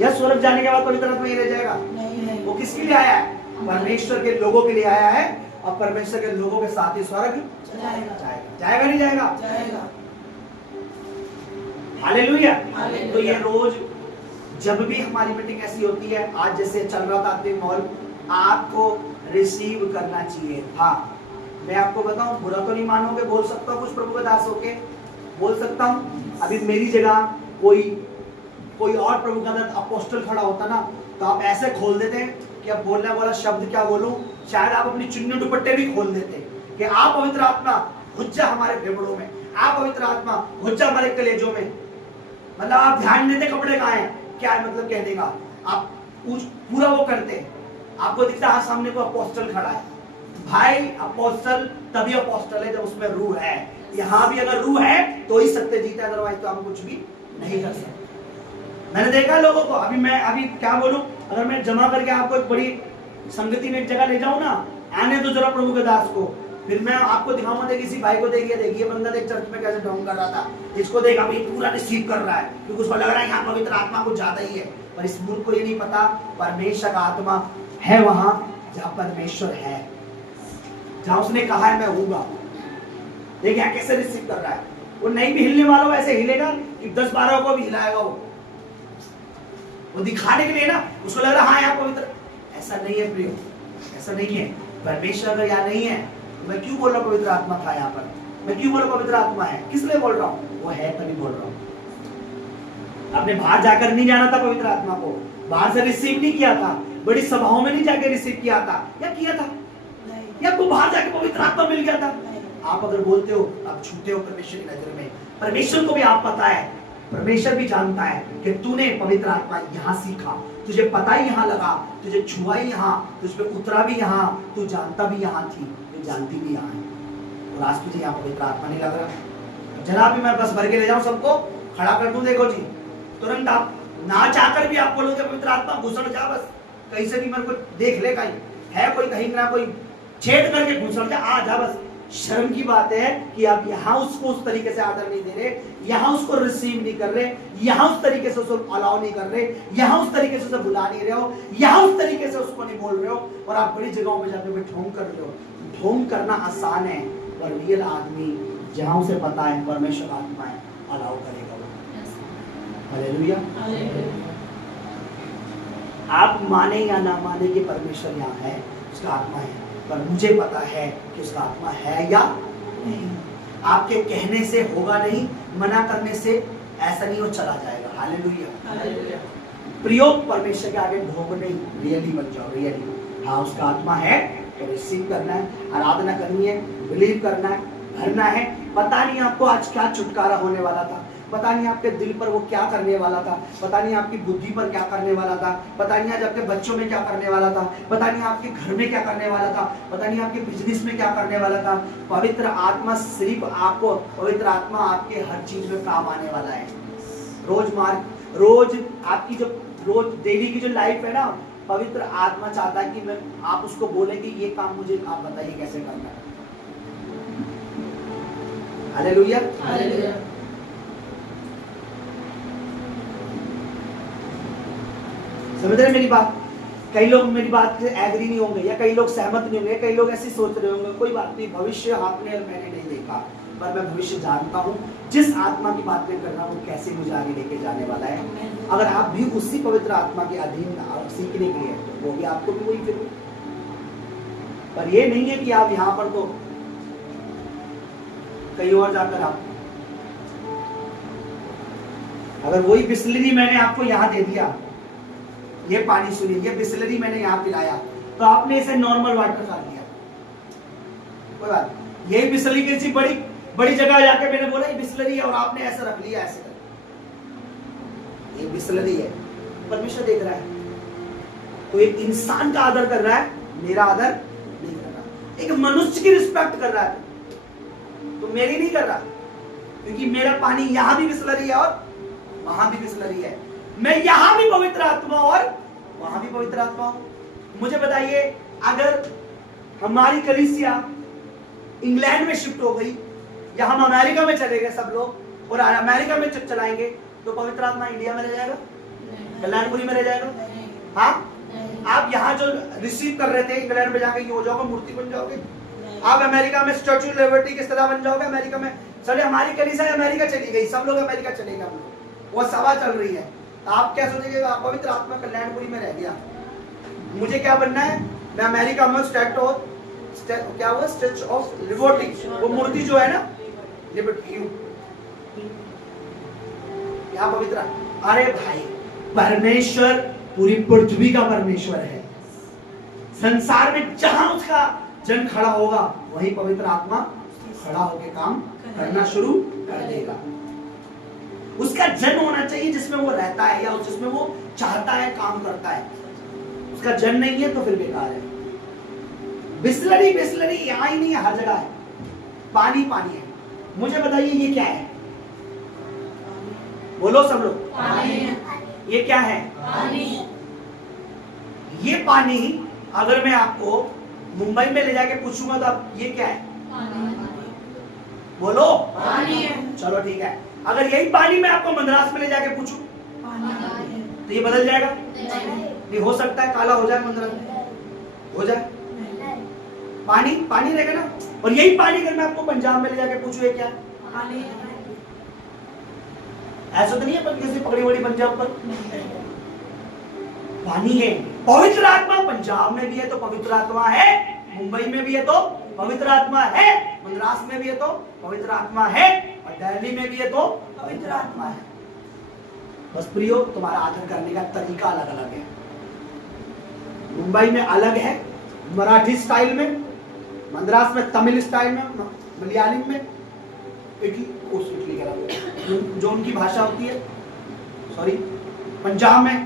या स्वर्ग जाने के बाद पवित्र आत्मा रह जाएगा? नहीं। वो किसके लिए आया है? परमेश्वर के लोगों के लिए आया है, और परमेश्वर के लोगों के साथ ही स्वर्ग जाएगा नहीं जाएगा? हालेलुया। तो ये रोज जब भी हमारी मीटिंग ऐसी होती है, आज जैसे चल रहा था आत्मिक माहौल, आपको रिसीव करना चाहिए था। मैं आपको बताऊं, बुरा तो नहीं मानोगे, बोल सकता हूँ कुछ प्रभु का दास होके, बोल सकता हूँ। अभी मेरी जगह कोई और प्रभु का दास अपोस्टल खड़ा होता ना, तो आप ऐसे खोल देते कि अब बोलने वाला शब्द क्या बोलूं, शायद आप अपनी चुन्नी दुपट्टे भी खोल देते कि आप पवित्र आत्मा घुस जा हमारे फेफड़ों में, आप पवित्र आत्मा घुस जा हमारे कलेजों में। मतलब आप ध्यान देते कपड़े कहाँ हैं, क्या है मतलब कहने का, आप पूरा वो करते। आपको दिखता है सामने को अपोस्टल खड़ा है, भाई अपोस्टल तभी अपोस्टल है जब उसमें रूह है। यहाँ भी अगर रूह है तो ही सत्य जीता, अदरवाइज तो हम कुछ भी नहीं कर सकते। मैंने देखा लोगों को, अभी क्या बोलूं, अगर मैं जमा करके आपको एक बड़ी संगति में एक जगह ले जाऊं ना, आने दो जरा प्रभु के दास को, फिर मैं आपको दिखाऊंगा, किसी भाई को देखिए बंदा देख चर्च में कैसे ढोंग कर रहा था, इसको देख अभी पूरा रिसीव कर रहा है, क्योंकि उसको लग रहा है यहाँ पवित्र आत्मा कुछ ज्यादा ही है। पर इस मूर्ख को ये नहीं पता परमेश्वर का आत्मा है वहां जहाँ परमेश्वर है, जहाँ उसने कहा है मैं हूँगा। देखिए कैसे रिसीव कर रहा है। वो नहीं भी हिलने वाला हो ऐसे हिलेगा कि 10-12 को भी हिलाएगा। वो दिखाने के लिए ना, उसको लग रहा हाँ यहाँ पवित्र। ऐसा नहीं है प्रियो, ऐसा नहीं है। परमेश्वर अगर यहाँ नहीं है तो मैं क्यों बोल रहा हूँ पवित्र आत्मा था यहाँ पर, मैं क्यों बोल रहा हूँ पवित्र आत्मा है, किस लिए बोल रहा हूँ? वो है तभी बोल रहा हूँ। आपने बाहर जाकर नहीं जाना था पवित्र आत्मा को, बाहर से रिसीव नहीं किया था, बड़ी सभाओं में नहीं जाकर रिसीव किया था, या किया था? या आपको बाहर जाके पवित्र आत्मा मिल गया था? आप अगर बोलते हो आप झूठे हो परमेश्वर की नजर में। परमेश्वर को भी आप पता है, परमेश्वर भी जानता है कि तूने पवित्र आत्मा यहाँ सीखा, तुझे पता ही यहाँ लगा, तुझे छुआ ही यहाँ, तुझ पे उतरा भी यहाँ, तू जानता भी यहाँ थी, तू जानती भी यहाँ है, और आज तुझे यहाँ पवित्र आत्मा नहीं लग रहा। जरा भी मैं बस भर के ले जाऊं, सबको खड़ा कर दूं, देखो जी, तुरंत आप ना चाहकर भी आप बोलोगे पवित्र आत्मा घुसड़ जा, बस कहीं से भी मेरे को देख ले, कहीं है कोई, कहीं ना कोई छेद करके घुसड़ जा, आ जा बस। शर्म की बात है कि आप यहाँ उसको उस तरीके से आदर नहीं दे रहे, यहाँ उसको रिसीव नहीं कर रहे, यहाँ उस तरीके से उसको अलाउ नहीं कर रहे, यहाँ उस तरीके से उसे बुला नहीं रहे हो, यहाँ उस तरीके से उसको नहीं बोल रहे हो, और आप बड़ी जगहों पे जाकर ढोंग कर रहे हो। ढोंग करना आसान है, पर रियल आदमी जहाँ उसे पता है परमेश्वर आत्मा है, अलाउ करेगा वो। हालेलुया। आप माने या ना माने कि परमेश्वर यहाँ है, उसका आत्मा है, पर मुझे पता है कि उसका आत्मा है या नहीं। आपके कहने से होगा नहीं, मना करने से ऐसा नहीं हो चला जाएगा। हालेलुया। प्रयोग परमेश्वर के आगे ढोंग नहीं, रियली बन जाओ, रियली। हाँ उसका आत्मा है तो रिसीव करना है, आराधना करनी है, बिलीव करना है, भरना है। पता नहीं आपको आज क्या छुटकारा होने वाला था, पता नहीं आपके दिल पर वो क्या करने वाला था, पता नहीं आपकी बुद्धि पर क्या करने वाला था, पता नहीं आज आपके बच्चों में क्या करने वाला था, पता नहीं आपके घर में क्या करने वाला था, पता नहीं आपके बिजनेस में क्या करने वाला था। पवित्र आत्मा सिर्फ आपको, पवित्र आत्मा आपके हर चीज में काम आने वाला है। रोज आपकी जो रोज डेली की जो लाइफ है ना, पवित्र आत्मा चाहता है कि मैं आप उसको बोले कि ये काम मुझे आप बताइए कैसे करना है। हालेलुया। हालेलुया। समझ रहे मेरी बात? कई लोग मेरी बात से एग्री नहीं होंगे, या कई लोग सहमत नहीं होंगे, कई लोग ऐसे सोच रहे होंगे कोई बात नहीं, भविष्य आपने और मैंने नहीं देखा, पर मैं भविष्य जानता हूँ। जिस आत्मा की बात मैं कर रहा हूँ वो कैसे मुझे आगे लेके जाने वाला है। अगर आप भी उसी पवित्र आत्मा के अधीन सीखने के लिए, तो वो भी आपको भी वही फिर। पर ये नहीं है कि आप यहाँ पर तो कहीं और जाकर आप, अगर वही बिस्लरी मैंने आपको यहाँ दे दिया, ये पानी सुनिए, ये बिस्लरी मैंने यहाँ पिलाया, तो आपने इसे नॉर्मल वाटर खा लिया, कोई बात। यही बिस्लरी किसी बड़ी बड़ी जगह जाके मैंने बोला ये बिस्लरी है और आपने ऐसा रख लिया, ऐसे कर, ये बिस्लरी है। परमेश्वर देख रहा है, तो एक इंसान का आदर कर रहा है, मेरा आदर नहीं कर रहा। एक मनुष्य की रिस्पेक्ट कर रहा है, तो मेरी नहीं कर रहा, क्योंकि मेरा पानी यहां भी बिस्लरी है और वहां भी बिस्लरी है। मैं यहां भी पवित्र आत्मा और वहां भी पवित्र आत्मा हूं। मुझे बताइए, अगर हमारी कलीसिया इंग्लैंड में शिफ्ट हो गई, या हम अमेरिका में चले गए सब लोग और अमेरिका में चलाएंगे, तो पवित्र आत्मा इंडिया में रह जाएगा, कल्याणपुरी में रह जाएगा? हाँ, आप यहाँ जो रिसीव कर रहे थे इंग्लैंड में जाके ये हो जाओगे, मूर्ति बन जाओगे। आप अमेरिका में स्टैच्यू ऑफ लिबर्टी की सदा बन जाओगे। अमेरिका में चले, हमारी कलीसिया अमेरिका चली गई, सब लोग अमेरिका चले गए, हम लोग वो सभा चल रही है, आप क्या सोचेंगे? पवित्र आत्मा कल्याणपुरी में रह गया, मुझे क्या बनना है? मैं अमेरिका में स्टैच्यू ऑफ लिबर्टी, वो मूर्ति जो है ना लिबर्टी, यहाँ पवित्र। अरे भाई, परमेश्वर पूरी पृथ्वी का परमेश्वर है। संसार में जहां उसका जन खड़ा होगा, वही पवित्र आत्मा खड़ा होकर काम करना शुरू कर देगा। उसका जन होना चाहिए जिसमें वो रहता है, या जिसमें वो चाहता है, काम करता है। उसका जन नहीं है तो फिर बेकार है। बिस्लरी बिस्लरी यहाँ ही नहीं है, हर जगह है। पानी पानी है। मुझे बताइए ये क्या है? बोलो सब लोग। पानी। ये क्या है? पानी। ये पानी अगर मैं आपको मुंबई में ले जाके पूछूंगा तो आप, ये क्या है? बोलो। पानी। चलो ठीक है। अगर यही पानी मैं आपको मद्रास में ले जाके पूछूं तो ये बदल जाएगा? नहीं हो सकता है काला हो जाए, मद्रास में हो जाए, पानी पानी रहेगा ना। और यही पानी अगर मैं आपको पंजाब में ले जाके पूछूं ये क्या है? ऐसा तो नहीं है पर किसी पकड़ी बड़ी पंजाब पर पानी है। पवित्र आत्मा पंजाब में भी है तो पवित्र आत्मा है, मुंबई में भी है तो पवित्र आत्मा है, मद्रास में भी है तो पवित्र आत्मा है, और दिल्ली में भी है तो पवित्र आत्मा है। बस प्रियो, तुम्हारा आदर करने का तरीका अलग अलग है। मुंबई में अलग है, मराठी स्टाइल में, मद्रास में तमिल स्टाइल में, मलयालम में, इटली कह रहा हूं जो उनकी भाषा होती है, सॉरी, पंजाब में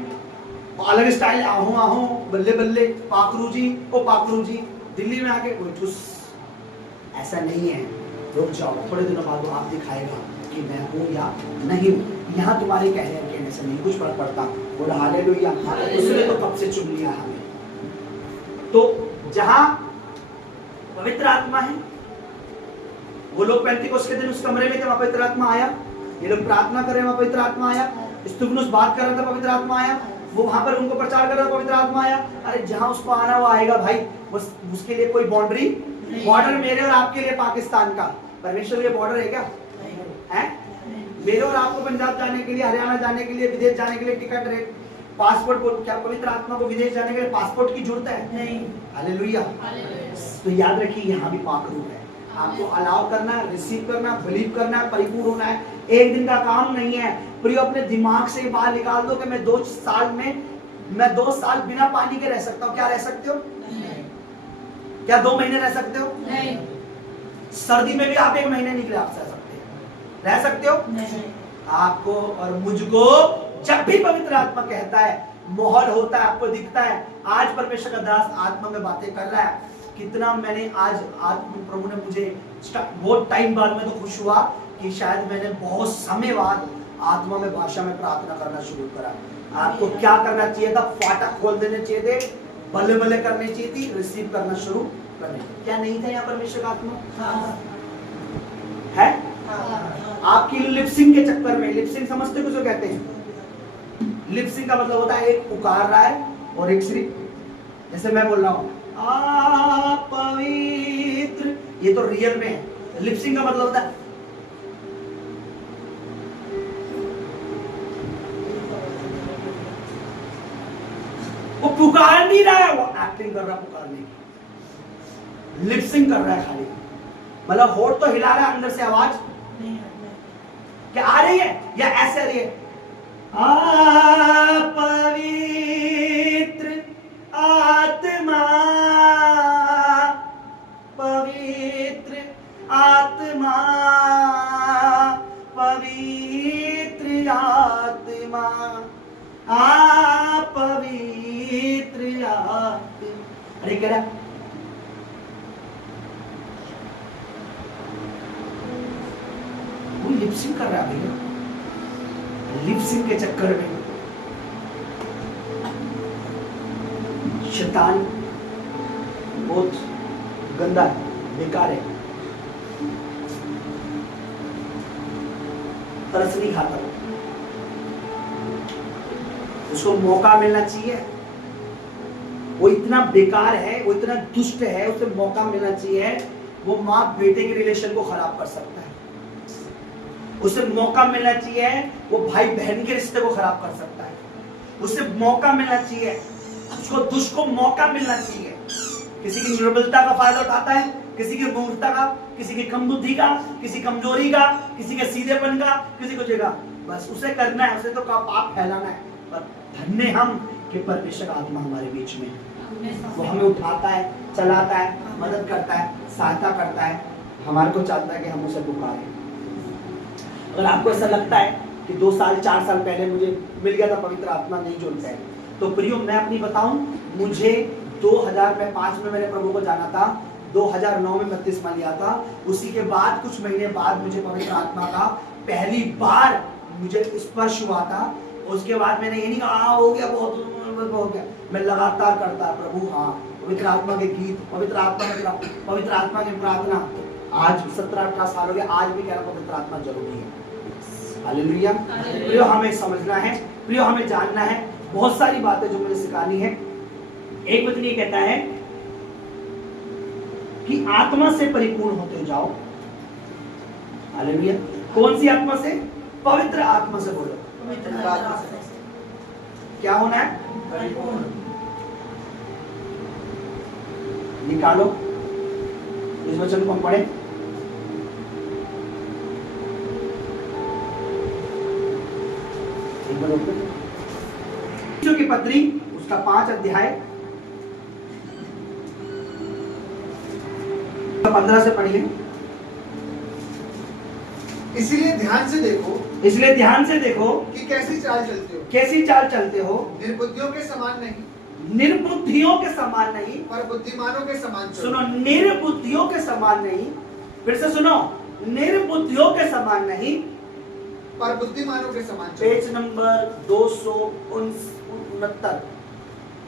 अलग स्टाइल, आहू आहू, बल्ले बल्ले, पाकरू जी ओ पाकरू जी। दिल्ली में आके कोई ठुस, ऐसा नहीं है। रुक जाओ, थोड़े दिनों बाद वो आप दिखाएगा कि मैं हूँ या नहीं हूँ। यहाँ तुम्हारे कहने से नहीं कुछ फर्क पड़ता। बोला हालेलुया, उसने तो कब से चुन लिया हमें। तो जहाँ पवित्र आत्मा है, वो लोग पेंतिकोस्त के दिन उस कमरे में थे, वहाँ पवित्र आत्मा आया। ये लोग प्रार्थना कर रहे हैं, वहाँ पवित्र आत्मा आया। स्तिफनुस बात कर रहा था, पवित्र आत्मा आया। वो वहां पर उनको प्रचार कर रहा था, पवित्र आत्मा आया। अरे जहां उसको आना वो आएगा भाई, बस उसके लिए कोई बाउंड्री, बॉर्डर मेरे और आपके लिए पाकिस्तान का, परमेश्वर के बॉर्डर है क्या? है? मेरे और आपको पंजाब जाने के लिए, हरियाणा जाने के लिए, विदेश जाने के लिए टिकट रेट, पासपोर्ट को, क्या पवित्र आत्मा को विदेश जाने के लिए पासपोर्ट की जरूरत है? नहीं। हालेलुया। तो याद रखिए, यहाँ भी पाक रूप है। आपको अलाउ करना है, रिसीव करना है, बिलीव करना है, परिपूर्ण होना है। एक दिन का काम नहीं है। प्रिय, अपने दिमाग से बाहर निकाल दो कि मैं 2 साल बिना पानी के रह सकता हूँ। क्या रह सकते हो? नहीं। क्या 2 महीने रह सकते हो? नहीं। सर्दी में भी आप 1 महीने निकले आप सह सकते हैं, रह सकते हो। नहीं। आपको और मुझको जब भी पवित्र आत्मा कहता है, माहौल होता है, आपको दिखता है आज परमेश्वर का दास आत्मा में बातें कर रहा है, कितना मैंने आज आत्मा प्रभु ने मुझे बहुत टाइम बाद में तो खुश हुआ कि शायद मैंने बहुत समय बाद आत्मा में भाषा में प्रार्थना करना शुरू करा। आपको क्या करना चाहिए था? फाटक खोल देने चाहिए थे, बल्ले बल्ले करने चाहिए थी, रिसीव करना शुरू करने। क्या नहीं था यहाँ परमेश्वर का आत्मा है? आपकी लिपसिंग के चक्कर में, लिपसिंग समझते हो किसको कहते हैं? लिपसिंग का मतलब होता है एक पुकार रहा है और एक सिर्फ, जैसे मैं बोल रहा हूँ आ पवित्र, ये तो रियल में है। लिपसिंग का मतलब होता है वो पुकार नहीं रहा है, वो एक्टिंग कर रहा है पुकारने की, लिपसिंग कर रहा है खाली, मतलब होठ तो हिला रहा है, अंदर से आवाज क्या आ रही है या ऐसे आ रही है? आ पवित्र आत्मा, पवित्र आत्मा, पवित्र आत्मा, आ पवित्र आत्मा। अरे कह रहा लिपसिंग कर रहा है भैया, लिपसिंग के चक्कर में शैतान बहुत गंदा है, बेकार है, तरस नहीं खाता, उसको मौका मिलना चाहिए। वो इतना बेकार है, वो इतना दुष्ट है, उसे मौका मिलना चाहिए। वो माँ बेटे के रिलेशन को खराब कर सकता है, उसे मौका मिलना चाहिए। वो भाई बहन के रिश्ते को खराब कर सकता है, उसे मौका मिलना चाहिए। उसको दुष्ट को मौका मिलना चाहिए। किसी की निर्बलता का फायदा उठाता है, किसी की मूर्खता का, किसी की कम बुद्धि का, किसी कमजोरी का, किसी के सीधेपन का, किसी को जगह, बस उसे करना है, उसे तो पाप फैलाना है। पर धन्य हम कि परमेश्वर का आत्मा हमारे बीच में, वो हमें उठाता है, चलाता है, मदद करता है, सहायता करता है, हमारे को चाहता है कि हम उसे पुकारें। अगर आपको ऐसा लगता है कि 2 साल 4 साल पहले मुझे मिल गया था पवित्र आत्मा, नहीं जुड़ता है, तो प्रियो मैं अपनी बताऊं, मुझे 2005 में मैंने प्रभु को जाना था, 2009 में बपतिस्मा लिया था। उसी के बाद कुछ महीने बाद मुझे पवित्र आत्मा का पहली बार मुझे स्पर्श हुआ था। उसके बाद मैंने ये नहीं कहा हो गया, बहुत हो गया, मैं लगातार करता प्रभु हाँ पवित्र आत्मा के गीत, पवित्र आत्मा की प्रार्थना। आज 17-18 साल हो गया, आज भी कह रहा पवित्र आत्मा जरूरी है। हालेलुया। प्रियो हमें समझना है, प्रियो हमें जानना है, बहुत सारी बातें जो मुझे सिखानी है। एक वचन ये कहता है कि आत्मा से परिपूर्ण होते जाओ। हालेलुया। कौन सी आत्मा से? पवित्र आत्मा से। बोलो पवित्र आत्मा से। क्या होना है? परिपूर्ण। निकालो इस वचन को हम पढ़े। की पत्री उसका 5 अध्याय 15 से पढ़िए। इसलिए ध्यान से देखो, इसलिए ध्यान से देखो कि कैसी चाल चलते हो, कैसी चाल चलते हो, निर्बुद्धियों के समान नहीं, निर्बुद्धियों के समान नहीं, पर बुद्धिमानों के समान चलो। सुनो, निर्बुद्धियों के समान नहीं, फिर से सुनो, निर्बुद्धियों के समान नहीं, पर बुद्धिमानों के समान चलो। पेज नंबर 269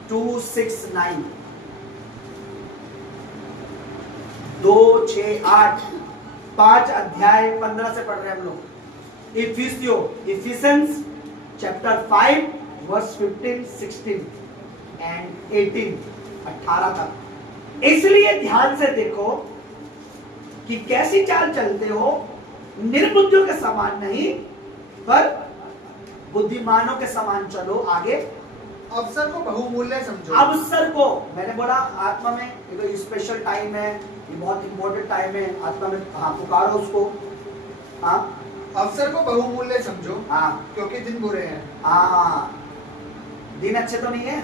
269 268 5 अध्याय 15 से पढ़ रहे हैं हम लोग। इफिसियंस चैप्टर 5 वर्स 15 16 एंड 18 18 तक। इसलिए ध्यान से देखो कि कैसी चाल चलते हो, निर्बुद्धियों के समान नहीं पर बुद्धिमानों के समान चलो। आगे, अवसर को बहुमूल्य समझो। अवसर को, मैंने बोला आत्मा में ये स्पेशल टाइम है, ये बहुत इंपॉर्टेंट टाइम है आत्मा में। हाँ, पुकारो उसको। हाँ, अवसर को बहुमूल्य समझो, हाँ, क्योंकि दिन बुरे हैं। हाँ, दिन अच्छे तो नहीं है,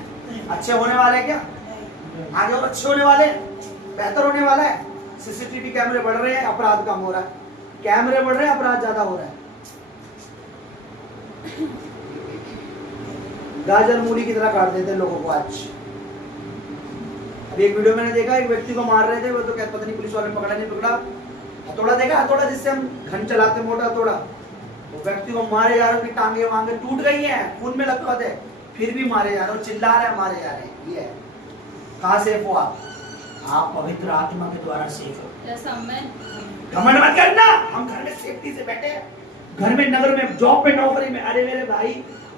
अच्छे होने वाले हैं क्या? आगे और अच्छे होने वाले हैं, बेहतर होने वाला है, सीसीटीवी कैमरे बढ़ रहे हैं, अपराध कम हो रहा है। कैमरे बढ़ रहे हैं, अपराध ज्यादा हो रहा है। गाजर मूली की तरह काट देते हैं लोगों को आज। अभी एक वीडियो मैंने देखा, एक व्यक्ति को मार रहे थे, वो तो क्या पता नहीं पुलिस वाले ने पकड़ा नहीं पकड़ा। हथौड़ा देखा, हथौड़ा जिससे हम घन चलाते, मोटा हथौड़ा। वो व्यक्ति को मारे जा रहे हो कि टांगे वांगे टूट गई हैं, खून में लथपथ है, फिर भी मारे जा रहे हो, चिल्ला रहे हैं, मारे जा रहे हैं। ये है। कहाँ सेफ हो आप? आप पवित्र आत्मा के द्वारा सेफ हो। घमंड मत करना, हम घर में सेफ्टी से बैठे हैं, घर में, नगर में, जॉब पे, नौकरी में। अरे मेरे भाई,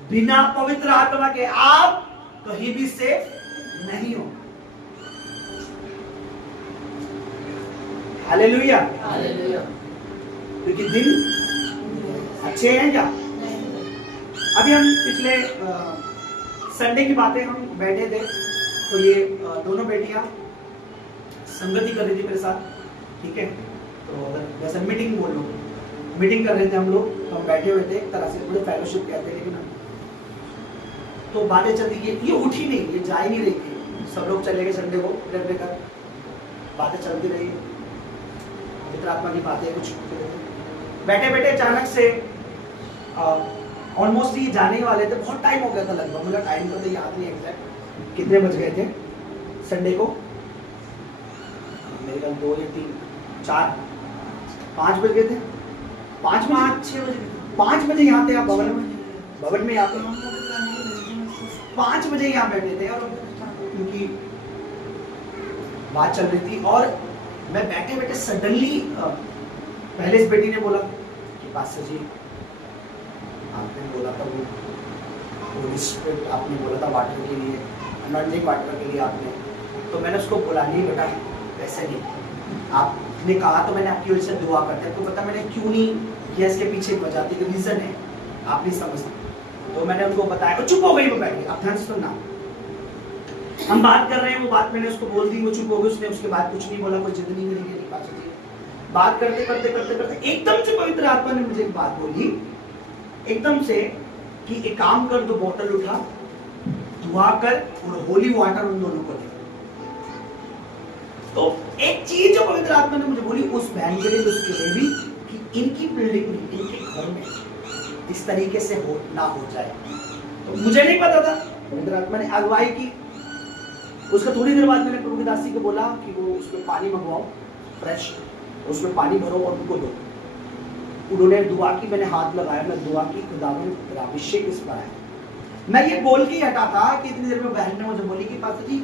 बिना पवित्र आत्मा के आप कहीं भी सेफ नहीं हो। हालेलुया। हालेलुया। क्योंकि दिन अच्छे हैं क्या? अभी हम पिछले संडे की बातें, हम बैठे थे तो ये दोनों बेटियां संगति कर रही थी मेरे साथ, ठीक है। तो वैसे मीटिंग बोल लो, मीटिंग कर रहे थे हम लोग, तो हम बैठे हुए थे, एक तरह से पूरे फेलोशिप कहते हैं, लेकिन तो बातें चलती कि ये उठी नहीं, ये जा ही नहीं रही थी। सब लोग चले गए संडे को लेकर, बातें चलती रही, पवित्र आत्मा की बातें कुछ बैठे बैठे अचानक से ऑलमोस्ट ये जाने वाले थे, बहुत टाइम हो गया था लगभग, मतलब टाइम तो याद नहीं एग्जैक्ट कितने बज गए थे संडे को, मेरे ख्याल 2 या 3 4 5 बज गए थे, 5 6 बजे, 5 बजे यहाँ थे आप भवन में यहाँ पे 5 बजे यहाँ बैठे थे, और उनकी बात चल रही थी, और मैं बैठे बैठे सडनली पहले इस बेटी ने बोला कि पास्टर जी, आपने बोला था वो स्पिरिट, आपने बोला था वाटर के लिए, अनॉइंटिंग वाटर के लिए आपने, तो मैंने उसको बोला नहीं बेटा, वैसे नहीं, आपने कहा तो मैंने आपकी वजह से दुआ करते हैं, तो पता मैंने क्यों नहीं किया, इसके पीछे एक वजह थी, रीजन है, आप नहीं समझते। तो मैंने उनको बताया, वो चुप हो गई, वो बैठ गई। अब ध्यान से सुनना, हम बात कर रहे हैं, वो बात मैंने उसको बोल दी, वो चुप हो गई, उसने उसके बाद कुछ नहीं बोला, कोई जिद नहीं करी, बात करते करते करते करते एकदम से पवित्र आत्मा ने मुझे एक बात बोली, एकदम से, कि एक काम कर, दो बोतल उठा, दुआ कर और होली वाटर उन दोनों को दे। तो एक चीज जो पवित्र आत्मा ने मुझे बोली उस बहन के लिए, उसके लिए भी, कि इनकी बिल्डिंग में, इनके घर में इस तरीके से हो ना हो जाए। तो मुझे नहीं पता था, पवित्र आत्मा ने अगुवाई की। उसका थोड़ी देर बाद मैंने प्रभु की दासी को बोला कि वो उसमें पानी मंगवाओ फ्रेश, उसमें पानी भरो और उनको दो। उन्होंने दुआ की, मैंने हाथ लगाया, मैं दुआ की, खुदावंद तेरा अभिषेक इस पर आया। मैं ये बोल के हटा था कि इतनी देर में बहन ने मुझे बोली कि पास्टर जी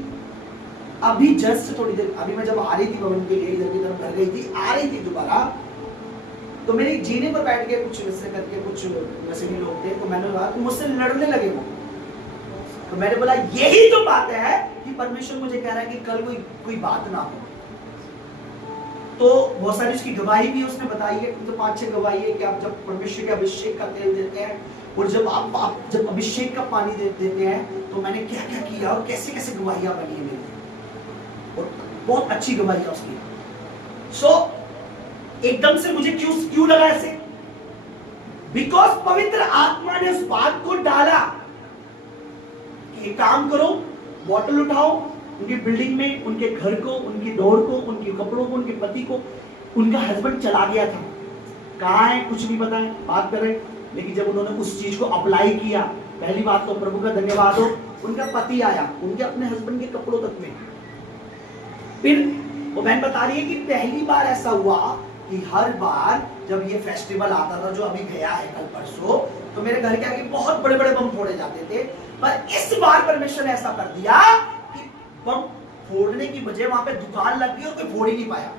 अभी जस्ट थोड़ी देर, अभी मैं जब आ रही थी भवन के लिए, इधर की तरफ कर गई थी, आ रही थी दोबारा, तो मेरे जीने पर बैठ के कुछ वैसे करके कुछ मसीही लोग थे, तो मैंने कहा मुझसे लड़ने लगे वो। तो मैंने बोला यही तो बात है कि परमेश्वर मुझे कह रहा है कि कल कोई बात ना हो। तो बहुत सारी उसकी गवाही भी उसने बताई है, तो 5-6 गवाही है कि आप जब परमेश्वर के अभिषेक का तेल देते हैं, और जब आप जब अभिषेक का पानी देते हैं, तो मैंने क्या क्या किया और कैसे कैसे गवाहियां बनी है मेरी, और बहुत अच्छी गवाहियां उसकी। एकदम से मुझे क्यों लगा ऐसे, बिकॉज पवित्र आत्मा ने उस बात को डाला कि काम करो, बॉटल उठाओ, उनकी बिल्डिंग में, उनके घर को, उनकी डोर को, उनके कपड़ों को, उनके पति को, उनका हस्बैंड चला गया था, कहाँ है कुछ नहीं पता है, बात कर रहे, लेकिन जब उन्होंने उस चीज को अप्लाई किया, पहली बात तो प्रभु का धन्यवाद हो, उनका पति आया उनके अपने हस्बैंड के कपड़ों तक में। फिर वो बहन बता रही है कि पहली बार ऐसा हुआ कि हर बार जब ये फेस्टिवल आता था, जो अभी गया है कल परसों, तो मेरे घर के आगे बहुत बड़े बड़े बम फोड़े जाते थे, पर इस बार परमेश्वर ने ऐसा कर दिया कि बम फोड़ने की बजाय वहां पे दुकान लग गई और कोई फोड़ ही नहीं पाया,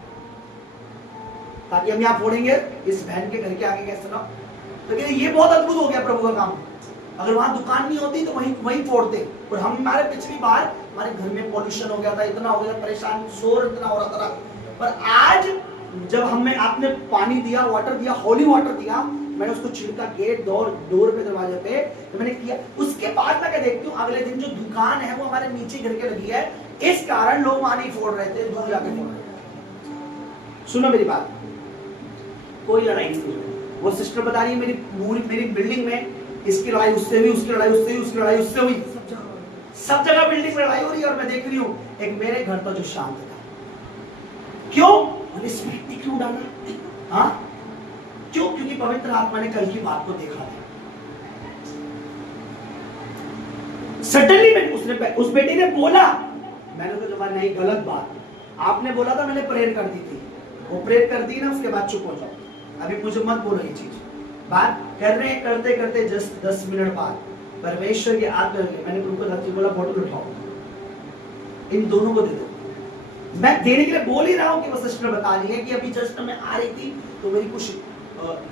ताकि हम यहाँ फोड़ेंगे इस बहन के घर के आगे कैसे ना। तो ये बहुत अद्भुत हो गया प्रभु का काम, अगर वहां दुकान नहीं होती तो वहीं फोड़ते। और हमारे पिछली बार हमारे घर में पॉल्यूशन हो गया था, इतना हो गया परेशान, शोर इतना हो रहा था, पर आज जब आपने पानी दिया, वाटर दिया, होली वाटर दिया, मैंने उसको छिड़का गेट डोर पे, दरवाजे पे, तो मैंने किया। उसके बाद मैं क्या देखती हूँ, अगले दिन जो दुकान है वो हमारे नीचे घर के लगी है, इस कारण लोग वहां नहीं फोड़ रहे थे, दूर जाके फोड़ रहे थे। सुनो मेरी बात, कोई लड़ाई नहीं। वो सिस्टर बता रही है मेरी बिल्डिंग में इसकी लड़ाई उससे हुई, उसकी लड़ाई उससे हुई, उसकी लड़ाई उससे हुई, सब जगह बिल्डिंग में लड़ाई हो रही है, और मैं देख रही हूँ एक मेरे घर पर जो शांत था, क्यों? होली स्पिरिट ने क्यों डाला? हाँ क्यों? क्योंकि पवित्र आत्मा ने कल की बात को देखा था। सडनली उस बेटी ने बोला, मैंने तो जवाब नहीं, गलत बात, आपने बोला था, मैंने प्रेयर कर दी थी, वो प्रेयर कर दी ना, उसके बाद चुप हो जाओ, अभी मुझे मत बोलो ये चीज। बात कर रहे हैं, करते करते जस्ट 10 मिनट बाद परमेश्वर की आत्मा ने, मैंने उनको धरती बोला बोतल उठाओ, इन दोनों को दे दो। मैं देने के लिए बोल ही रहा हूँ कि वो सिस्टर बता रही है कि अभी जस्ट मैं आ रही थी तो मेरी कुछ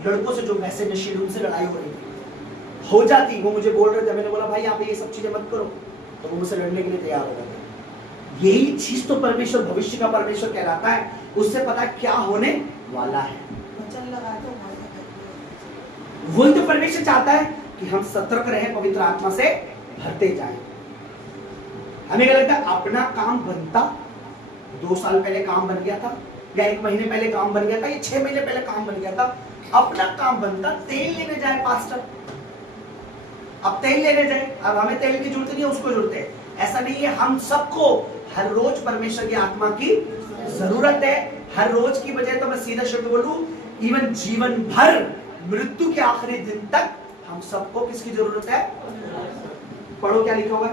लड़कों से जो वैसे नशीले उनसे लड़ाई हो रही थी, हो जाती, वो मुझे बोल रहे थे, मैंने बोला भाई यहाँ पे ये सब चीजें मत करो, तो वो मुझसे लड़ने के लिए तैयार हो गए। यही चीज तो परमेश्वर, भविष्य का परमेश्वर कहलाता है, उससे पता क्या होने वाला है। वही तो परमेश्वर चाहता है कि हम सतर्क रहें, पवित्र आत्मा से भरते जाएं। हमें क्या लगता है अपना काम बनता, 2 साल पहले काम बन गया था, या 1 महीने पहले काम बन गया था, या 6 महीने पहले काम बन गया था, अपना काम बनता तेल लेने जाए पास्टर, अब तेल लेने जाए, अब हमें तेल की जरूरत नहीं है, उसको जरूरत है। ऐसा नहीं है, हम सबको हर रोज परमेश्वर की आत्मा की जरूरत है। हर रोज की बजाय तो मैं सीधा शब्द बोलूं, इवन जीवन भर, मृत्यु के आखिरी दिन तक हम सबको किसकी जरूरत है? पढ़ो क्या लिखा होगा?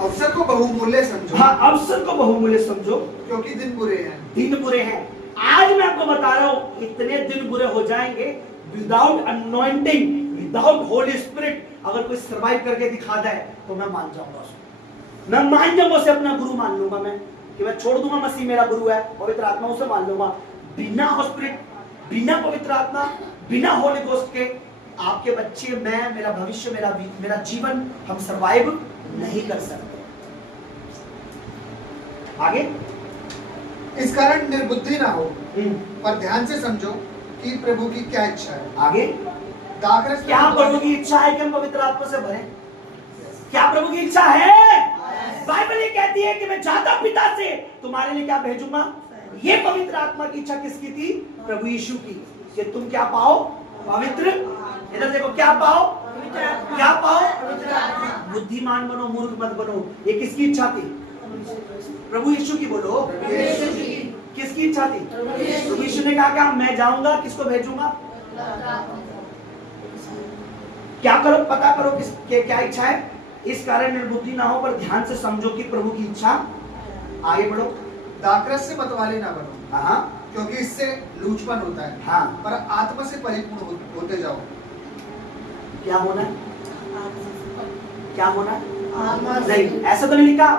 अवसर को बहुमूल्य समझो। हाँ, अवसर को बहुमूल्य समझो, क्योंकि दिन बुरे हैं। दिन बुरे हैं। आज मैं आपको बता रहा हूं, इतने दिन बुरे हो जाएंगे, without anointing, without Holi spirit अगर कोई सर्वाइव करके दिखा दे तो मैं मान जाऊंगा उसको, मैं मान जाऊंगा उसे, अपना गुरु मान लूंगा मैं, कि मैं छोड़ दूंगा मसीह मेरा गुरु है, पवित्र आत्मा उसे मान लूंगा। बिना स्पिरिट, बिना पवित्र आत्मा, बिना होली गोस्ट के आपके बच्चे, मैं, मेरा भविष्य, मेरा जीवन, हम सर्वाइव नहीं कर सकते। आगे, इस कारण निर्बुद्धि ना हो, पर ध्यान से समझो कि प्रभु की क्या इच्छा है। आगे, दाखरस क्या प्रभु की इच्छा है कि हम पवित्र आत्मा से भरें? क्या प्रभु की इच्छा है? बाइबल ये कहती है कि मैं जाता पिता से तुम्हारे लिए क्या भेजूंगा। ये पवित्र आत्मा की इच्छा किसकी थी? प्रभु यीशु की, कि तुम क्या पाओ? पवित्र। इधर देखो, क्या पाओ? क्या पाओ? बुद्धिमान बनो, मूर्ख मत बनो। ये किसकी इच्छा थी? प्रभु यीशु की। बोलो, किसकी इच्छा थी? प्रभु यीशु ने कहा क्या मैं जाऊंगा, किसको भेजूंगा? क्या करो, पता करो क्या इच्छा है। इस कारण निर्बुद्धि ना हो, पर ध्यान से समझो कि प्रभु की इच्छा। आगे बढ़ो। दाखरस से मतवाले ना बनो, हाँ, क्योंकि इससे लूचपन होता है। हाँ, पर आत्मा से परिपूर्ण होते जाओ। क्या होना है? क्या होना है? नहीं, ऐसा तो नहीं लिखा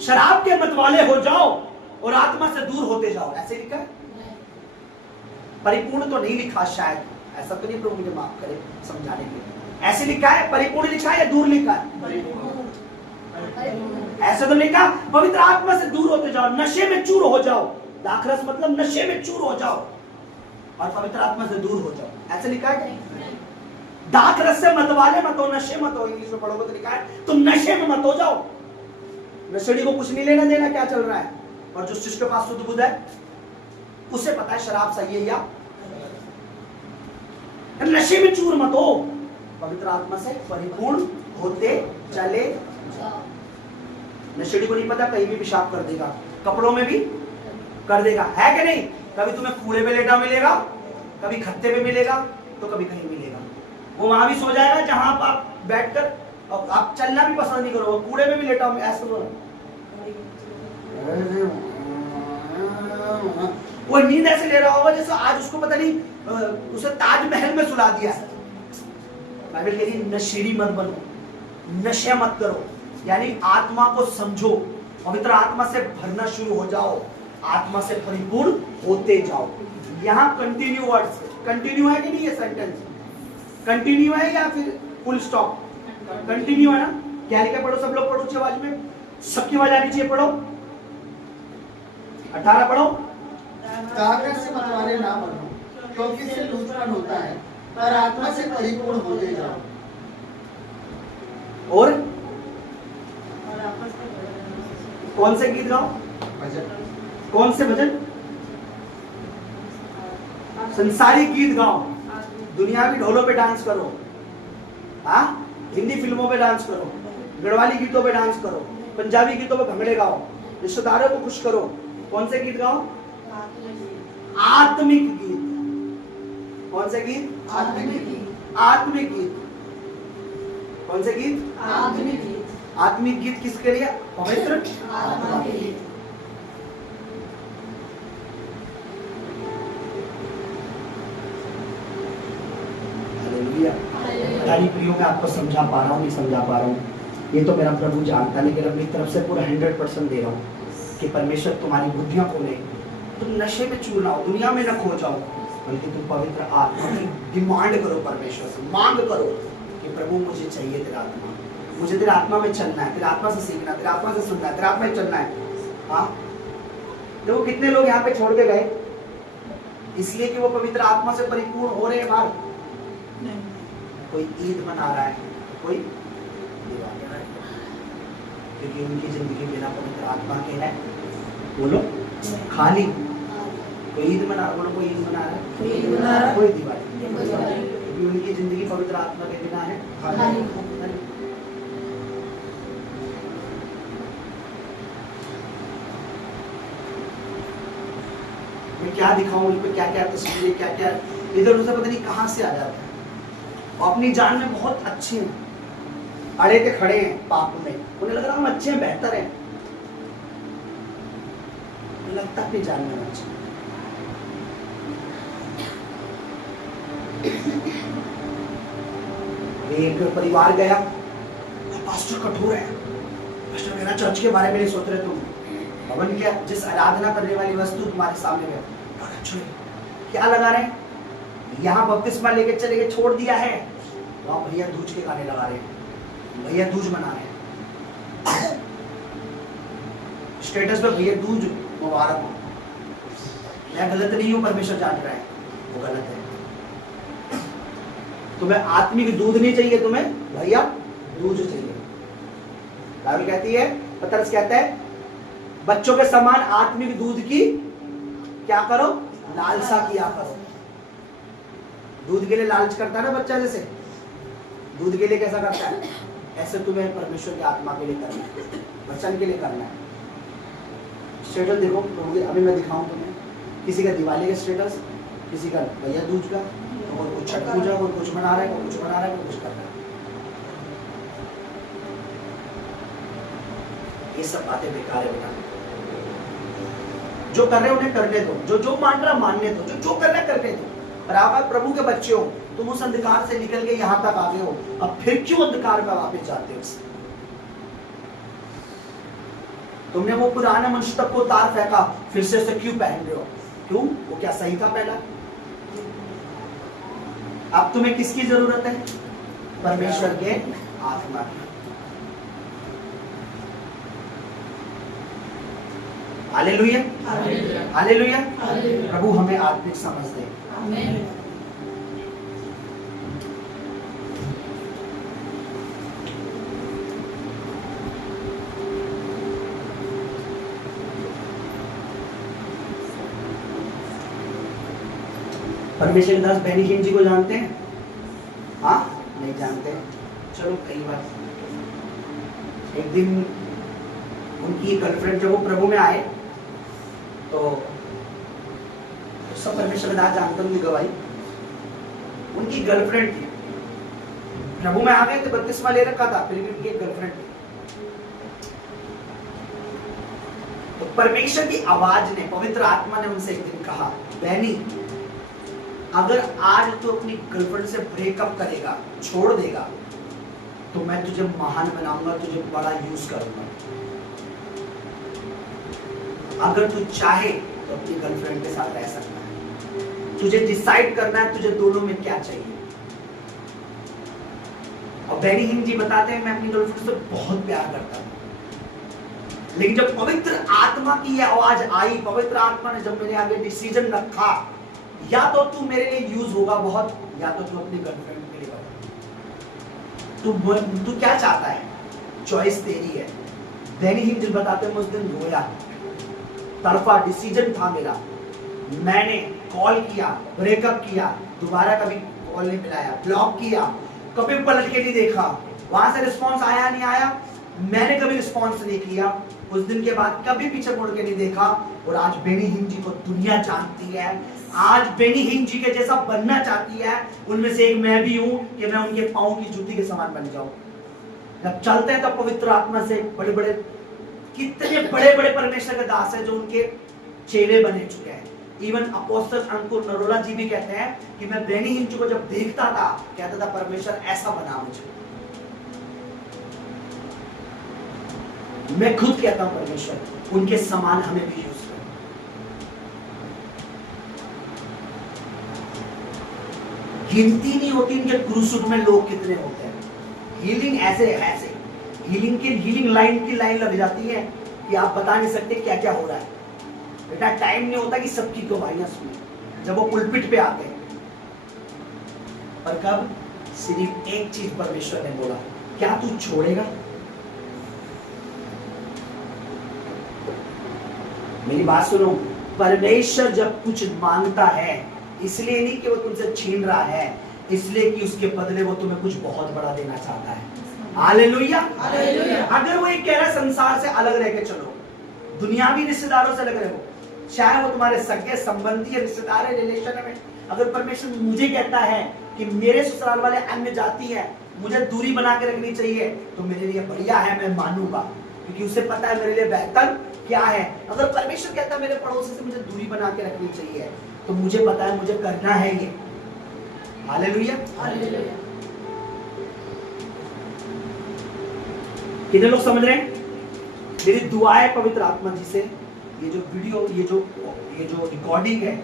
शराब के मतवाले हो जाओ और आत्मा से दूर होते जाओ, ऐसे लिखा है? परिपूर्ण तो नहीं लिखा शायद, ऐसा तो नहीं, प्रभु मुझे माफ करे समझाने के लिए। ऐसे लिखा है? परिपूर्ण लिखा है या दूर लिखा है? ऐसा तो लिखा पवित्र आत्मा से दूर होते जाओ, नशे में चूर हो जाओ। दाखरस मतलब नशे में चूर हो जाओ और पवित्र आत्मा से दूर हो जाओ, ऐसे लिखा है? दाखरस से मतवाले मत हो, नशे मत हो। इंग्लिश में पढ़ोगे तो लिखा है तुम नशे में मत हो जाओ। नशेड़ी को कुछ नहीं लेना देना क्या चल रहा है, और जो शिष्य के पास शुद्ध बुद्ध है उसे पता है शराब सही है या नशे में चूर मत हो, पवित्र आत्मा से परिपूर्ण होते चले जाओ। नशेड़ी को नहीं पता कहीं भी पेशाब कर देगा, कपड़ों में भी कर देगा, है कि नहीं? कभी तुम्हें कूड़े में लेटा मिलेगा, कभी खत्ते पे मिलेगा, तो कभी कहीं मिलेगा। वो वहां भी सो जाएगा जहां आप बैठकर, और आप चलना भी पसंद नहीं करोगे, कूड़े में भी लेटा हूं ऐसे बोला, वो नींद ऐसे ले रहा होगा जैसे आज उसको पता नहीं उसे ताजमहल में सुला दिया है। बाइबल कह रही है नशेड़ी मत बनो, नशे मत करो, यानी आत्मा को समझो, पवित्र आत्मा से भरना शुरू हो जाओ, आत्मा से परिपूर्ण होते जाओ। यहाँ कंटिन्यू वर्ड्स, कंटिन्यू है कि नहीं ये सेंटेंस? कंटिन्यू है या फिर फुल स्टॉप? कंटिन्यू है ना? क्या लिखा? पढ़ो सब लोग, पढ़ो ऊंची आवाज में, सबकी आवाज आनी चाहिए। पढ़ो 18 पढ़ो। दाखरस से मतवाले ना बनो, क्योंकि इससे लूचपन होता है, पर आत्मा से परिपूर्ण होते जाओ। और कौन से गीत गाओ? भजन। कौन से भजन? संसारी गीत गाओ, दुनियावी ढोलों पे डांस करो, हाँ, हिंदी फिल्मों पे डांस करो, गढ़वाली गीतों पे डांस करो, पंजाबी गीतों में भंगड़े गाओ, रिश्तेदारों को खुश करो। कौन से गीत गाओ? आत्मिक गीत। कौन से गीत? आत्मिक गीत। आत्मिक गीत। कौन से गीत? आत्मिक गीत। आत्मिक गीत किसके लिए? पवित्र आत्मा के लिए। हालेलुया। यानी प्रियो मैं आपको समझा पा रहा हूँ, नहीं समझा पा रहा हूँ, ये तो मेरा प्रभु जानता है, लेकिन अपनी तरफ से पूरा 100% दे रहा हूँ कि परमेश्वर तुम्हारी बुद्धियों को ले, तुम नशे में चूर ना हो, दुनिया में न खो जाओ, बल्कि तुम पवित्र आत्मा की डिमांड करो, परमेश्वर से मांग करो कि प्रभु मुझे चाहिए तेरा आत्मा, मुझे तेरा आत्मा में चलना है, तेरा आत्मा से सीखना है, तेरा आत्मा से सुनना है, तेरा आत्मा में चलना है। हाँ, देखो कितने लोग यहाँ पे छोड़ के गए इसलिए कि वो पवित्र आत्मा से परिपूर्ण हो रहे हैं बाहर। कोई ईद मना रहा है, कोई दिवाली, क्योंकि उनकी जिंदगी बिना पवित्र आत्मा के है, बोलो खाली। कोई ईद मना, बोलो कोई ईद मना रहा है, कोई दिवाली, क्योंकि उनकी जिंदगी पवित्र आत्मा के बिना है खाली। मैं क्या दिखाऊं उन पे, क्या क्या तस्वीरें, क्या क्या इधर उधर पता नहीं कहां से आ जाता है, और अपनी जान में बहुत अच्छे हैं, अड़े के खड़े हैं पाप में, उन्हें लग रहा हम अच्छे हैं, बेहतर हैं, लगता अपनी जान में अच्छे। एक परिवार गया, पास्टर कठोर है, पास्टर कह रहा चर्च के बारे में नहीं सोच रहे तुम, भवन क्या, जिस आराधना करने वाली वस्तु तुम्हारे सामने है, क्या लगा रहे हैं, यहाँ बपतिस्मा लेके चले गए, छोड़ दिया है, वहां भैया दूज के गाने लगा रहे हैं, भैया दूज मना रहे हैं, स्टेटस पे भैया दूज मुबारक हो। मैं गलत नहीं हूं, परमेश्वर जान रहा है वो गलत है। तुम्हें आत्मिक दूध नहीं चाहिए, तुम्हें भैया दूज चाहिए। बाइबल कहती है, पतरस कहता है बच्चों के समान आत्मिक दूध की क्या करो, लालसा किया करो। दूध के लिए लालच करता है ना बच्चा, जैसे दूध के लिए कैसा करता है, ऐसे तुम्हें परमेश्वर की आत्मा के लिए करना है, वचन के लिए करना है। स्टेटस देखो, अभी मैं दिखाऊं तुम्हें, किसी का दिवाली का स्टेटस, किसी का भैया दूज का, कोई कुछ छठ पूजा, कोई कुछ मना रहा है, कोई कुछ मना रहा है, कोई कुछ कर रहा है। ये सब बातें बेकार है बेटा। जो कर रहे हैं उन्हें करने दो, जो मान रहा मानने दो, जो कर रहे करने दो। पर आप प्रभु के बच्चे हो, तुम उस अंधकार से निकल के यहाँ तक आ गए हो, अब फिर क्यों अंधकार में वापस जाते हो? तुमने वो पुराने मनुष्य तक को उतार फेंका, फिर से उसे क्यों पहन रहे हो? क्यों? वो क्या सही था पहला? अब तुम्हें किसकी जरूरत है? परमेश्वर के आत्मा की। Hallelujah, hallelujah. प्रभु हमें आत्मिक समझ दे। आमीन। परमेश्वर के दास बेनी हिम जी को जानते हैं? हाँ, नहीं जानते? चलो कई बार एक दिन उनकी गर्लफ्रेंड जब वो प्रभु में आए तो सब परमेश्वर के दास जानते, उनकी गवाही, उनकी गर्लफ्रेंड थी, प्रभु में आ गए थे, बपतिस्मा ले रखा था, फिर भी उनकी एक गर्लफ्रेंड थी। तो परमेश्वर की आवाज ने, पवित्र आत्मा ने उनसे एक दिन कहा, बेनी अगर आज तू अपनी गर्लफ्रेंड से ब्रेकअप करेगा, छोड़ देगा, तो मैं तुझे महान बनाऊंगा, तुझे बड़ा यूज करूंगा। अगर तू चाहे तो अपनी गर्लफ्रेंड के साथ रह सकता है, तुझे डिसाइड करना है तुझे दोनों में क्या चाहिए। और बेनी हिम जी बताते हैं, मैं अपनी गर्लफ्रेंड से बहुत प्यार करता हूं, लेकिन जब पवित्र आत्मा की यह आवाज आई, पवित्र आत्मा ने जब मेरे आगे डिसीजन रखा, या तो तू मेरे लिए यूज होगा बहुत, या तो तू अपनी गर्लफ्रेंड के लिए बता, तू क्या चाहता है, चॉइस तेरी है। बेनी हिम जी बताते हैं, उस दिन रोया, तरफा डिसीजन था मेरा, मैंने कॉल किया, ब्रेकअप किया, दोबारा कभी कॉल नहीं मिलाया, ब्लॉक किया, कभी पलट के नहीं देखा, वहां से रिस्पॉन्स आया नहीं आया, मैंने कभी रिस्पॉन्स नहीं किया। उस दिन के बाद कभी पीछे मुड़ के नहीं देखा। और आज बेनी हिन जी को दुनिया जानती है। आज बेनी हिन जी के जैसा बनना चाहती है। उनमें से एक मैं भी हूं कि मैं उनके पांव की जूती के समान बन जाऊं। जब चलते हैं तो पवित्र आत्मा से बड़े बड़े, कितने बड़े बड़े परमेश्वर के दास हैं जो उनके चेले बने चुके हैं। इवन अपोस्टल अंकुर नरोला जी भी कहते हैं कि मैं बेनी हिन जी को जब देखता था, कहता था परमेश्वर ऐसा बना मुझे। मैं खुद कहता हूं परमेश्वर उनके समान हमें भी यूज करो। गिनती नहीं होती इनके क्रूसुड में लोग कितने होते हैं। हीलिंग ऐसे ऐसे हीलिंग लाइन की लाइन लग जाती है कि आप बता नहीं सकते क्या क्या हो रहा है। बेटा टाइम नहीं होता कि सबकी गवाहियां सुने जब वो पुलपिट पे आते हैं। पर कब सिर्फ एक चीज परमेश्वर ने बोला, क्या तू छोड़ेगा? मेरी बात सुनो, परमेश्वर जब कुछ मांगता है इसलिए नहीं कि वो तुमसे छीन रहा है, इसलिए कि उसके बदले वो तुम्हें कुछ बहुत बड़ा देना चाहता है। हालेलुया। अगर वो ये कह रहा है संसार से अलग रह के चलो, दुनियावी रिश्तेदारों से अलग रहो, चाहे वो तुम्हारे सगे संबंधी रिश्तेदार है, रिलेशन में, अगर परमेश्वर मुझे कहता है कि मेरे ससुराल वाले अन्य जाति है, मुझे दूरी बना के रखनी चाहिए, तो मेरे लिए बढ़िया है, मैं मानूंगा, क्योंकि उसे पता है मेरे लिए बेहतर क्या है। अगर परमेश्वर कहता है मेरे पड़ोसी से मुझे दूरी बना के रखनी चाहिए, तो मुझे पता है मुझे करना है ये। हालेलुया। कितने लोग समझ रहे हैं? मेरी दुआ है पवित्र आत्मा जी से, ये जो वीडियो, ये जो रिकॉर्डिंग है,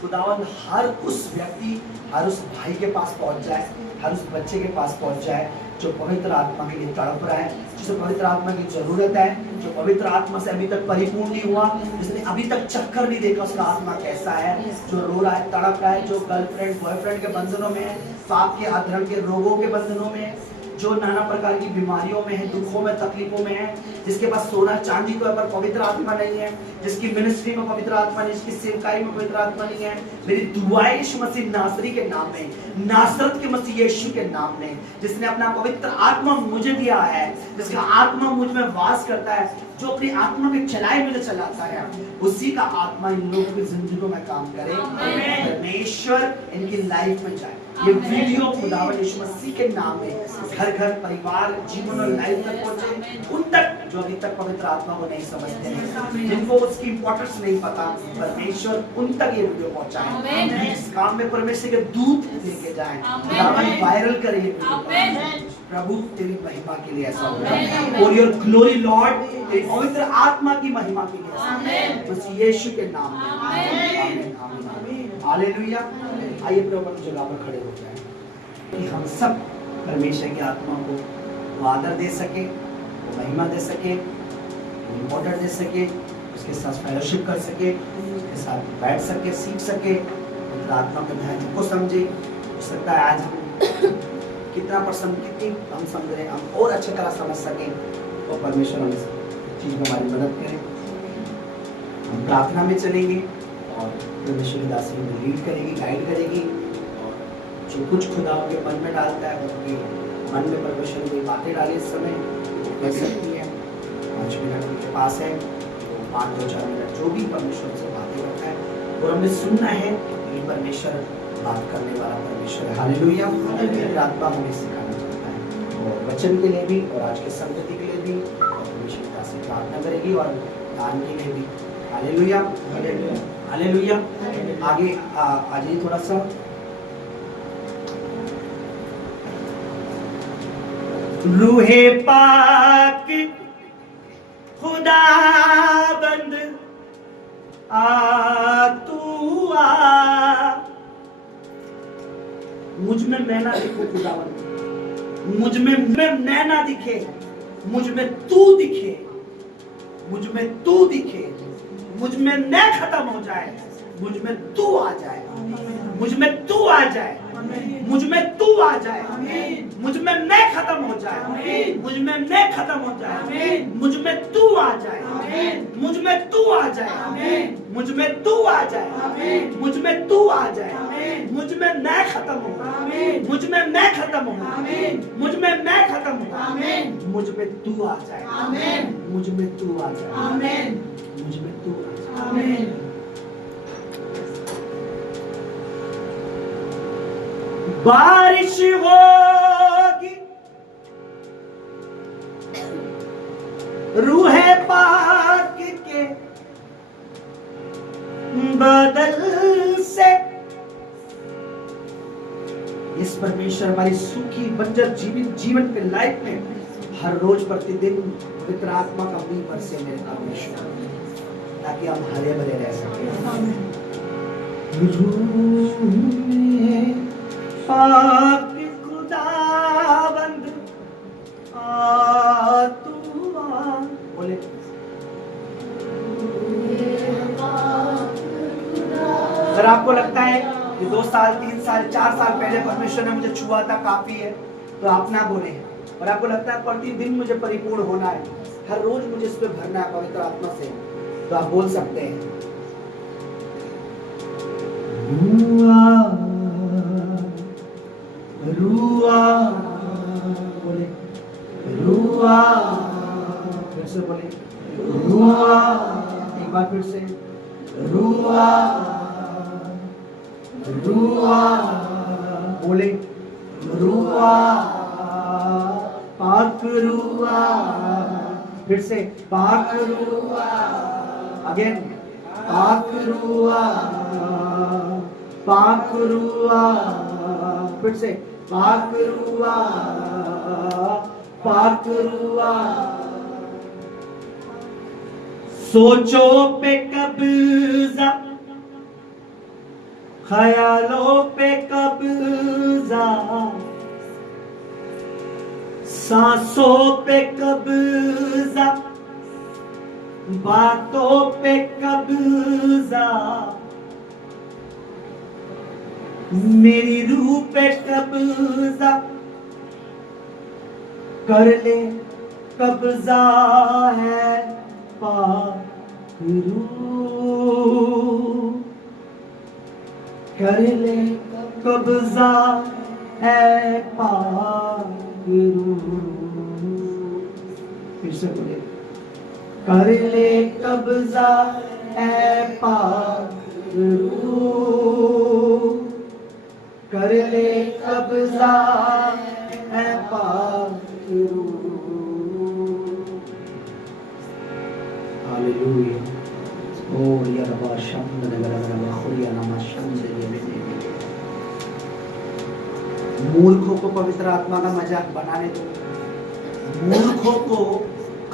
खुदावंद हर उस व्यक्ति, हर उस भाई के पास पहुंच जाए, हर उस बच्चे के पास पहुंच जाए जो पवित्र आत्मा के लिए तड़प रहा है, जिसे पवित्र आत्मा की जरूरत है, जो पवित्र आत्मा से अभी तक परिपूर्ण नहीं हुआ, जिसने अभी तक चक्कर नहीं देखा उसका आत्मा कैसा है, जो रो रहा है, तड़प रहा है, जो गर्लफ्रेंड बॉयफ्रेंड के बंधनों में है, पाप के अधर्म के रोगों के बंधनों में है, जो नाना प्रकार की बीमारियों में है, दुखों में, तकलीफों में है, जिसके पास सोना चांदी तो है पर पवित्र आत्मा नहीं है, जिसकी मिनिस्ट्री में पवित्र आत्मा नहीं, जिसकी सेवकाई में पवित्र आत्मा नहीं है, मेरी दुआ है यीशु मसीह नासरी के नाम में, नासरत के मसीह यीशु के नाम में, जिसने अपना पवित्र आत्मा मुझे दिया है, जिसका आत्मा मुझ में वास करता है, जो अपनी आत्मा में चलाए मुझे चलाता है, उसी का आत्मा इन लोगों की जिंदगियों में काम करे। परमेश्वर इनकी लाइफ में जाए। ये वीडियो खुदावंद यीशु मसीह के नाम में घर घर, परिवार, जीवन और लाइफ तक पहुंचे, उन तक जो अभी तक पवित्र आत्मा को नहीं समझते हैं, जिनको उसकी इंपॉर्टेंस नहीं पता, परमेश्वर उन तक ये वीडियो पहुंचाए। इस काम में परमेश्वर के दूत लेके जाएं, खुदावंद वायरल करे ये वीडियो। प्रभु तेरी महिमा के लिए ऐसा हो, फॉर योर ग्लोरी लॉर्ड, तेरी पवित्र आत्मा की महिमा के लिए ऐसा, बस यीशु के नाम में। आमीन आमीन हालेलुया। आइए प्रभु अपनी जगह पर खड़े हो जाएं कि हम सब परमेश्वर की आत्मा को आदर दे सके, महिमा दे सके, इम्पोर्टेंट दे सके, उसके साथ फेलोशिप कर सके, उसके साथ बैठ सके, सीख सके, पवित्र आत्मा के महत्व को समझे। हो सकता है आज हम कितना परसेंट, कितनी हम समझ रहे हैं, हम और अच्छी तरह समझ सकें, तो परमेश्वर हम इस चीज़ में हमारी मदद करें। हम प्रार्थना में चलेंगे और परमेश्वर की दासी में लीड करेगी, गाइड करेगी, और जो कुछ खुदा के मन में डालता है, उनके मन में परमेश्वर की बातें डाली इस समय कर सकती है। 5 मिनट उनके पास है, 5 2 4 मिनट जो भी परमेश्वर से बातें करता है और हमें सुनना है। ये परमेश्वर बात करने वाला परमेश्वर है। हालेलुया। आत्मा हमें सिखाना पड़ता है, और वचन के लिए भी और आज के संगति के लिए भी, और परमेश्वर की दासी प्रार्थना करेगी और दान के लिए भी। Hallelujah hallelujah. आगे आ जाइए थोड़ा सा। रूहे पाक खुदाबंद आ तू आ, मुझ में मैं ना दिखो खुदाबंद, मुझ में मैं ना दिखे, मुझ में तू दिखे, मुझ में तू दिखे, मुझ में मैं खत्म हो जाए, मुझ में तू आ जाए, मुझ में तू आ जाए। मुझ में तू आ जाए, मुझ में मैं खत्म हो जाए, मुझ में मैं खत्म हो जाए, मुझ में तू आ जाए, मुझ में तू आ जाए, मुझ में तू आ जाए, मुझ में तू आ जाए, मुझ में मैं खत्म हो, मुझ में मैं खत्म हो, मुझ में मैं खत्म हो, मुझ में तू आ जाए, मुझ में तू आ जाए, मुझ में तू आ जाए। बारिश होगी रूहे पाक के बादल से, इस परमेश्वर हमारी सुखी बंजर जीवन के लाइफ में हर रोज प्रतिदिन पवित्र आत्मा का बीज बरसे मेरे परमेश्वर, ताकि हम हरे भरे रह सकें। पाक खुदावंद तू आ, बोले अगर आपको लगता है कि 2 साल 3 साल 4 साल पहले परमेश्वर ने मुझे छुआ था काफी है, तो आप ना बोले। और आपको लगता है प्रतिदिन मुझे परिपूर्ण होना है, हर रोज मुझे इस पे भरना है पवित्र आत्मा से, तो आप बोल सकते हैं रुआ, बोले रुआ, फिर से बोले रुआ, एक बार फिर से रुआ, रुआ, बोले रुआ, पाक रुआ, फिर से पाक रुआ, अगेन पाक रुआ, पाक रुआ, फिर से पाक रुआ, पाक रुआ। सोचो पे कब्जा, ख्यालों पे कब्जा, सांसों पे कब्जा, बातों पे कब्जा, मेरी रूह पे कब्जा कर ले, कब्जा है पाक रूह, कर ले कब्जा है पाक रूह। फिर से बोले कर ले कब्जा है पाक रूह, कर ले कब्जा है पाक रूह। हालेलुया। ओ या रबा शम्द नगरगरबा खुरिया नामा शम्द ये। मूर्खों को पवित्र आत्मा का मजाक बनाने दो, मूर्खों को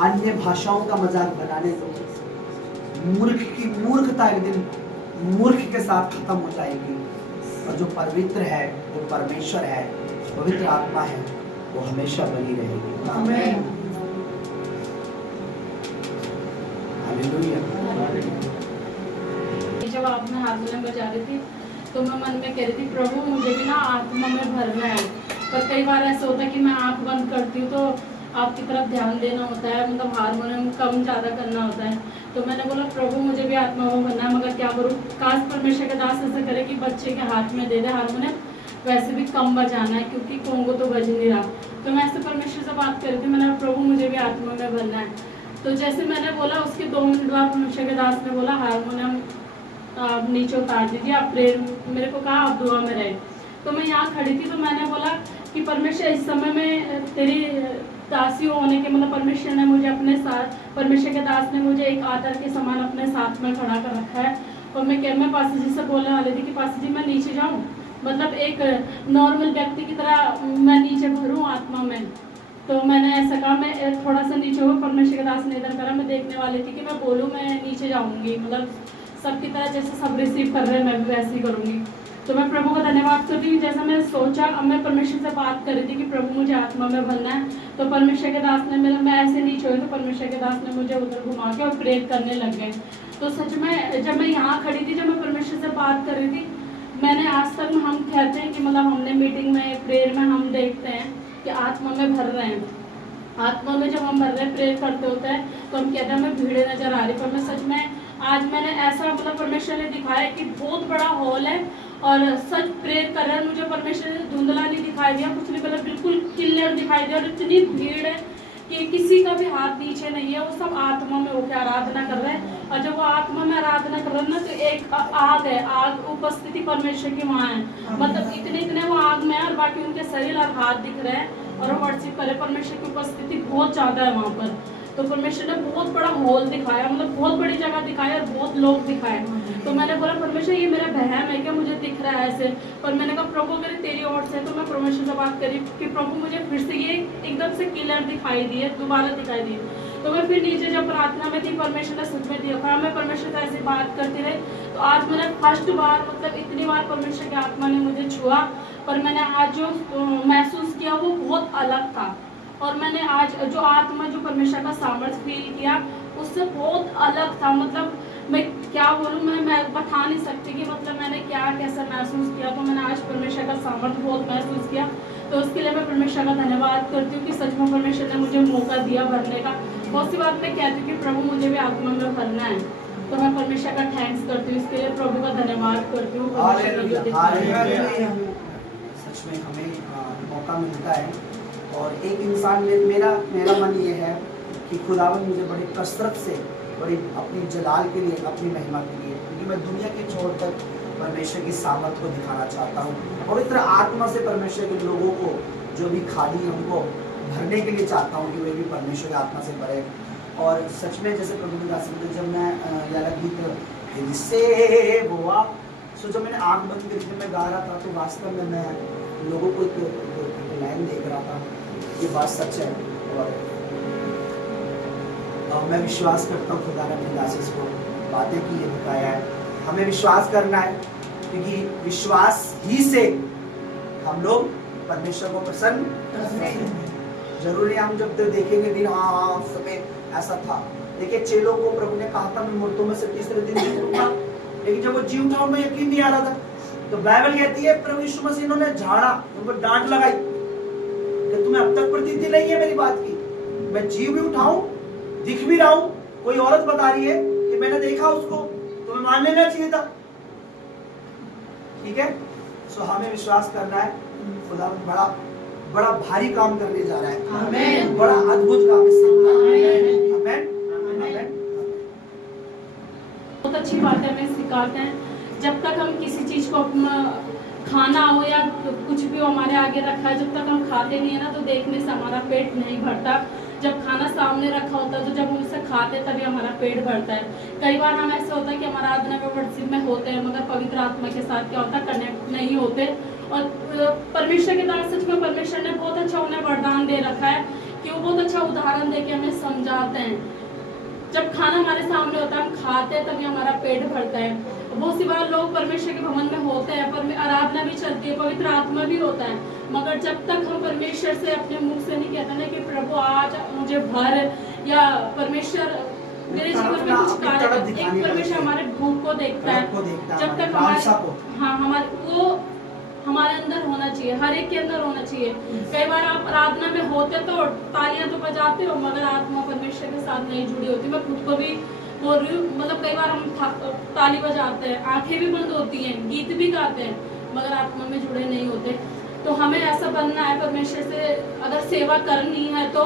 अन्य भाषाओं का मजाक बनाने दो। मूर्ख की मूर्खता एक दिन मूर्ख के साथ खत्म हो जाएगी, और जो पवित्र है, जो परमेश्वर है, पवित्र आत्मा है, वो हमेशा बनी रहेगी। आमीन। हालेलुया। जब आपने हारमोनियम बजा रही थी तो मैं मन में कह रही थी प्रभु मुझे भी ना आत्मा में भरना है, पर कई बार ऐसा होता है कि मैं आंख बंद करती हूँ तो आपकी तरफ ध्यान देना होता है, मतलब हारमोनियम कम ज़्यादा करना होता है। तो मैंने बोला प्रभु मुझे भी आत्मा में भरना है, मगर क्या करूँ। काश परमेश्वर के दास ऐसा करे कि बच्चे के हाथ में दे दे हारमोनियम, वैसे भी कम बजाना है क्योंकि कोंगो तो बज नहीं रहा। तो मैं ऐसे परमेश्वर से बात करी थी, मैंने प्रभु मुझे भी आत्मा में भरना है। तो जैसे मैंने बोला उसके 2 मिनट बाद परमेश्वर के दास ने बोला हारमोनियम आप नीचे उतार दीजिए, आप प्रेयर, मेरे को कहा आप दुआ में रहे। तो मैं यहाँ खड़ी थी तो मैंने बोला कि परमेश्वर इस समय में तेरी दासी होने के, मतलब परमेश्वर ने मुझे अपने साथ, परमेश्वर के दास ने मुझे एक आदर के समान अपने साथ में खड़ा कर रखा है। और मैं पास्टर जी से बोलने वाली थी कि पास्टर जी मैं नीचे जाऊँ, मतलब एक नॉर्मल व्यक्ति की तरह मैं नीचे भरूँ आत्मा में। तो मैंने ऐसा कहा, मैं थोड़ा सा नीचे हुआ, परमेश्वर के दास ने इधर करा, मैं देखने वाली थी कि मैं बोलूँ मैं नीचे जाऊँगी, मतलब सबकी तरह जैसे सब रिसीव कर रहे हैं मैं भी वैसे ही करूँगी। तो मैं प्रभु का धन्यवाद करती हूँ। जैसा मैं सोचा, अब मैं परमेश्वर से बात कर रही थी कि प्रभु मुझे आत्मा में भरना है, तो परमेश्वर के दास ने मैं ऐसे नीचे हुई तो परमेश्वर के दास ने मुझे उधर घुमा के और प्रेयर करने लग गए। तो सच में जब मैं यहाँ खड़ी थी, जब मैं परमेश्वर से बात कर रही थी, मैंने आज तक हम कहते हैं कि मतलब हमने मीटिंग में प्रेयर में हम देखते हैं कि आत्मा में भर रहे हैं, आत्मा में जब हम भर रहे हैं प्रेयर करते होते हैं तो हम कहते हैं हमें भीड़ें नजर आ रही, पर मैं सच में आज मैंने ऐसा मतलब परमेश्वर ने दिखाया कि बहुत बड़ा हॉल है और सच प्रेयर कर रहे हैं, मुझे परमेश्वर ने धुंधला नहीं दिखाई दिया, कुछ नहीं, मतलब बिल्कुल क्लियर दिखाई दिया और इतनी भीड़ है कि किसी का भी हाथ नीचे नहीं है, वो सब आत्मा में होकर आराधना कर रहे हैं। और जब वो आत्मा में आराधना कर रहे हैं ना तो एक आग है, आग उपस्थिति परमेश्वर की वहाँ है, मतलब इतने वो आग में है और बाकी उनके शरीर और हाथ दिख रहे हैं और वो वर्शिप करे, परमेश्वर की उपस्थिति बहुत ज़्यादा है वहाँ पर। तो परमेश्वर ने बहुत बड़ा हॉल दिखाया, मतलब बहुत बड़ी जगह दिखाई और बहुत लोग दिखाए। तो मैंने बोला परमेश्वर ये मेरा बहम है क्या, मुझे दिख रहा है ऐसे, पर मैंने कहा प्रभु अगर तेरी ओर से, तो मैं परमेश्वर से बात करी कि प्रभु मुझे फिर से ये एकदम से क्लियर दिखाई दिए, दोबारा दिखाई दिए। तो मैं फिर नीचे जब प्रार्थना में थी परमेश्वर ने सच में दिया, मैं परमेश्वर से ऐसी बात करती रही। तो आज मैंने फर्स्ट बार मतलब इतनी बार परमेश्वर की आत्मा ने मुझे छुआ, पर मैंने आज जो महसूस किया वो बहुत अलग था। और मैंने आज जो आत्मा जो परमेश्वर का सामर्थ्य फील किया उससे बहुत अलग था, मतलब मैं क्या बोलूँ, मैं बता नहीं सकती कि मतलब मैंने क्या कैसा महसूस किया। तो मैंने आज परमेश्वर का सामर्थ्य बहुत महसूस किया, तो उसके लिए मैं परमेश्वर का धन्यवाद करती हूँ कि सच में परमेश्वर ने मुझे मौका दिया भरने का। बहुत सी बात मैं कहती हूँ कि प्रभु मुझे भी आत्मा में भरना है, तो मैं परमेश्वर का थैंक्स करती हूँ, इसके लिए प्रभु का धन्यवाद करती हूँ। सच में हमें मौका मिलता है और एक इंसान में मेरा मन ये है कि खुदावन मुझे बड़ी कसरत से बड़ी अपनी जलाल के लिए, अपनी महिमा के लिए, क्योंकि मैं दुनिया के छोर तक परमेश्वर की सामर्थ को दिखाना चाहता हूँ, पवित्र आत्मा से परमेश्वर के लोगों को जो भी खाली है उनको भरने के लिए चाहता हूँ कि वे भी परमेश्वर की आत्मा से भरे। और सच में जैसे प्रभु ने कहा, जब मैं यारा गीत फिर से हुआ, सो जब मैंने आँख बंद करके जब मैं गा रहा था तो वास्तव में मैं लोगों को एक लाइन देख रहा था, ये बात सच है। और मैं विश्वास करता हूँ खुदा ने अपने दास को बातें की, ये बताया है, हमें विश्वास करना है, क्योंकि विश्वास ही से हम लोग परमेश्वर को प्रसन्न। जरूरी हम जब तक देखेंगे भी हाँ समय ऐसा था। देखिए चेलों को प्रभु ने कहा था मैं मुर्दों में से तीसरे दिन जी उठा, लेकिन जब वो जी उठा उनमें यकीन नहीं आ रहा था। तो बाइबल कहती है प्रभु यीशु मसीह इन्होंने झाड़ा, उनको डांट लगाई कि तुम्हें अब तक प्रतीति नहीं है मेरी बात की, मैं जी भी उठाऊं, दिख भी रहा हूं, कोई औरत बता रही है कि मैंने देखा उसको, तो मैं मान लेना चाहिए था। ठीक है, सो हमें विश्वास करना है खुदा बड़ा भारी काम करने जा रहा है। आमीन। बड़ा अद्भुत काम इससे होगा। आमीन। आमीन। बहुत अच्छी बात है, हमें सिखाते हैं जब तक हम किसी चीज को खाना हो या कुछ भी हो हमारे आगे रखा है, जब तक हम खाते नहीं है ना तो देखने से हमारा पेट नहीं भरता। जब खाना सामने रखा होता है तो जब हम उसे खाते तभी हमारा पेट भरता है। कई बार हम ऐसे होता है कि हमारा आराधना में वर्शिप में होते हैं मगर पवित्र आत्मा के साथ क्या होता है कनेक्ट नहीं होते। और परमेश्वर के द्वारा सच में परमेश्वर ने बहुत अच्छा उन्हें वरदान दे रखा है कि वो बहुत अच्छा उदाहरण दे के हमें समझाते हैं। जब खाना हमारे सामने होता है हम खाते हैं तभी हमारा पेट भरता है। बहुत सी बार लोग परमेश्वर के भवन में होते हैं, पर आराधना भी चलती है, पवित्र आत्मा भी होता है, मगर जब तक हम परमेश्वर से अपने मुख से नहीं कहते ना कि प्रभु आज मुझे भर, या परमेश्वर मेरे जीवन में कुछ कार्य, एक परमेश्वर हमारे भूख को देखता है। जब तक हमारे वो हमारे अंदर होना चाहिए, हर एक के अंदर होना चाहिए। कई बार आप आराधना में होते तो तालियां तो बजाते हो मगर आत्मा परमेश्वर के साथ नहीं जुड़ी होती। मैं खुद को भी बोल रही हूँ, मतलब कई बार हम ताली बजाते हैं, आंखें भी बंद होती हैं, गीत भी गाते हैं मगर आत्मा में जुड़े नहीं होते। तो हमें ऐसा बनना है परमेश्वर से, अगर सेवा करनी है तो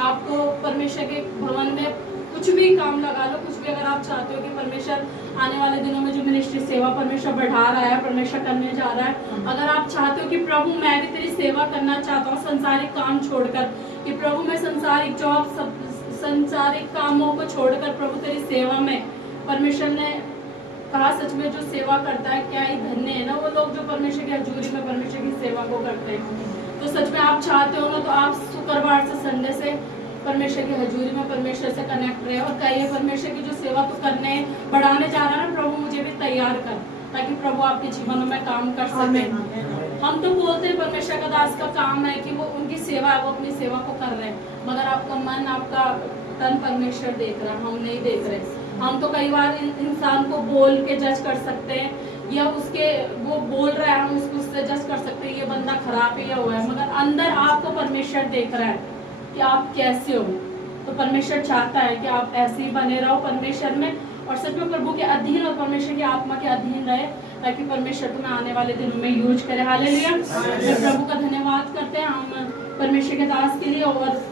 आपको परमेश्वर के भवन में कुछ भी काम लगा लो, कुछ भी अगर आप चाहते हो कि परमेश्वर आने वाले दिनों में जो मिनिस्ट्री सेवा परमेश्वर बढ़ा रहा है, परमेश्वर करने जा रहा है, अगर आप चाहते हो कि प्रभु मैं भी तेरी सेवा करना चाहता हूँ संसारिक काम छोड़कर, कि प्रभु मैं संसारिक जॉब सब संसारिक कामों को छोड़कर प्रभु तेरी सेवा में, परमेश्वर ने कहा सच में जो सेवा करता है क्या ही धन्य है ना वो लोग जो परमेश्वर की हजूरी में परमेश्वर की सेवा को करते हैं। तो सच में आप चाहते हो ना तो आप शुक्रवार से संडे से परमेश्वर की हजूरी में परमेश्वर से कनेक्ट रहे और कहिए परमेश्वर की जो सेवा तो करने बढ़ाने जा रहा है ना प्रभु मुझे भी तैयार कर, ताकि प्रभु आपके जीवन में काम कर सके। हम तो बोलते हैं परमेश्वर का दास का काम है कि वो उनकी सेवा है, वो अपनी सेवा को कर रहे हैं, मगर आपका मन आपका तन परमेश्वर देख रहा है, हम नहीं देख रहे। हम तो कई बार इंसान को बोल के जज कर सकते हैं या उसके वो बोल रहा है, हम उसको सजेस्ट कर सकते हैं ये बंदा खराब है या हुआ है, मगर अंदर आपको परमेश्वर देख रहा है कि आप कैसे हो। तो परमेश्वर चाहता है कि आप ऐसे ही बने रहो परमेश्वर में, और सच में प्रभु के अधीन और परमेश्वर की आत्मा के अधीन रहे, ताकि परमेश्वर तुम्हें आने वाले दिनों में यूज करे। हालेलुया। प्रभु का धन्यवाद करते हैं हम परमेश्वर के दास के लिए, और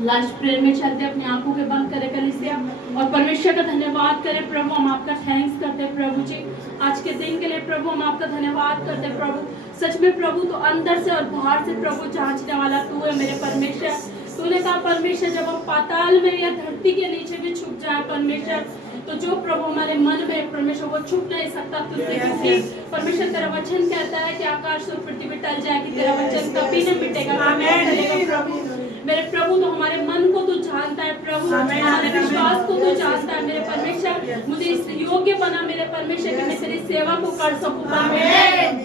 लास्ट प्रेयर में चलते अपनी आंखों के बंद करे कलीसिया और परमेश्वर का धन्यवाद करें। प्रभु हम आपका थैंक्स करते हैं प्रभु जी, आज के दिन के लिए प्रभु हम आपका धन्यवाद करते हैं प्रभु। सच में प्रभु तो अंदर से और बाहर से प्रभु जांचने वाला तू है मेरे परमेश्वर। तूने कहा परमेश्वर जब हम पाताल में या धरती के नीचे भी छुप जाए परमेश्वर, तो जो प्रभु हमारे मन में परमेश्वर वो छुप नहीं सकता तुझसे, क्योंकि परमेश्वर तेरा वचन कहता है कि आकाश और पृथ्वी टल जाएगी, तेरा वचन कभी नहीं मिटेगा, प्रभु। मेरे प्रभु तो हमारे मन को तू जानता है प्रभु, हमारे विश्वास को तू जानता है मेरे परमेश्वर। मुझे इस योग्य बना मेरे परमेश्वर कि मैं तेरी सेवा को कर सकूं।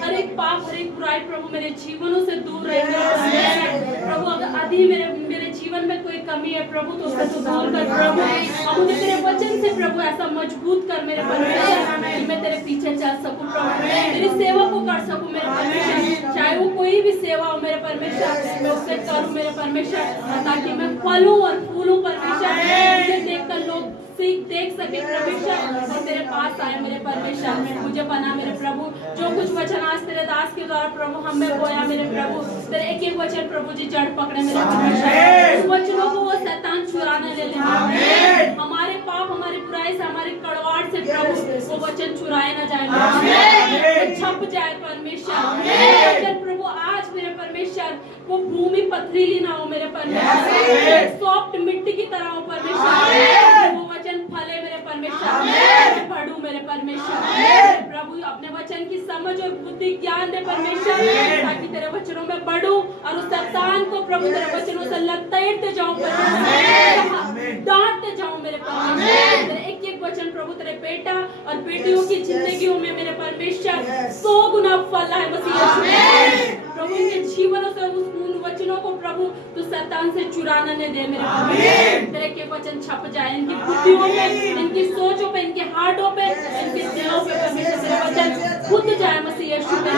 हर एक पाप हर एक बुराई प्रभु मेरे जीवनों से दूर रहे प्रभु। अगर आदि मेरे जीवन में कोई कमी है प्रभु तो उससे तू दूर कर प्रभु, और मुझे तेरे वचन से प्रभु ऐसा मजबूत कर मेरे परमेश्वर कि मैं तेरे पीछे चल सकूं प्रभु, तेरी सेवा को कर सकूं मेरे परमेश्वर। चाहे वो कोई भी सेवा हो मेरे परमेश्वर, मैं उससे करूं मेरे परमेश्वर, ताकि मैं फलूं और फूलूं परमेश्वर, मुझे देखकर लोग देख सके परमेश्वर और तेरे पास आए मेरे परमेश्वर। मुझे बना मेरे प्रभु, जो कुछ वचन आज तेरे दास के द्वारा प्रभु हमें बोया मेरे प्रभु, तेरे एक एक वचन प्रभु जी जड़ पकड़े मेरे परमेश्वर। उस वचनों को वो शैतान चुराने ले ले, हमारे पाप हमारी बुराई से हमारी कड़वाहट से प्रभु वो वचन चुराए ना जाए, छप जाए परमेश्वर। प्रभु आज मेरे परमेश्वर वो भूमि पथरीली ना हो मेरे परमेश्वर, सॉफ्ट मिट्टी की तरह हो परमेश्वर, वो वचन फले मेरे परमेश्वर, मैं पढ़ूं मेरे परमेश्वर। प्रभु अपने वचन की समझ और बुद्धि ज्ञान दे परमेश्वर, ताकि तेरे वचनों में बढ़ूं और उस शैतान को प्रभु तेरे वचनों से लतेड़ते जाऊं परमेश्वर, डांटते जाऊं मेरे परमेश्वर। तेरे एक एक वचन प्रभु तेरे बेटा और बेटियों की जिंदगियों में मेरे परमेश्वर 100 गुना फल है मसीह प्रभु। इनके जीवनों से उन वचनों को प्रभु तू शैतान से चुराना न दे मेरे परमेश्वर। तेरे के वचन छप जाए इनकी बुद्धियों पे, इनकी सोचों पे, इनके हार्टों पे, इनके दिलों पे परमेश्वर तेरे वचन खुद जाए मसीह यीशु के।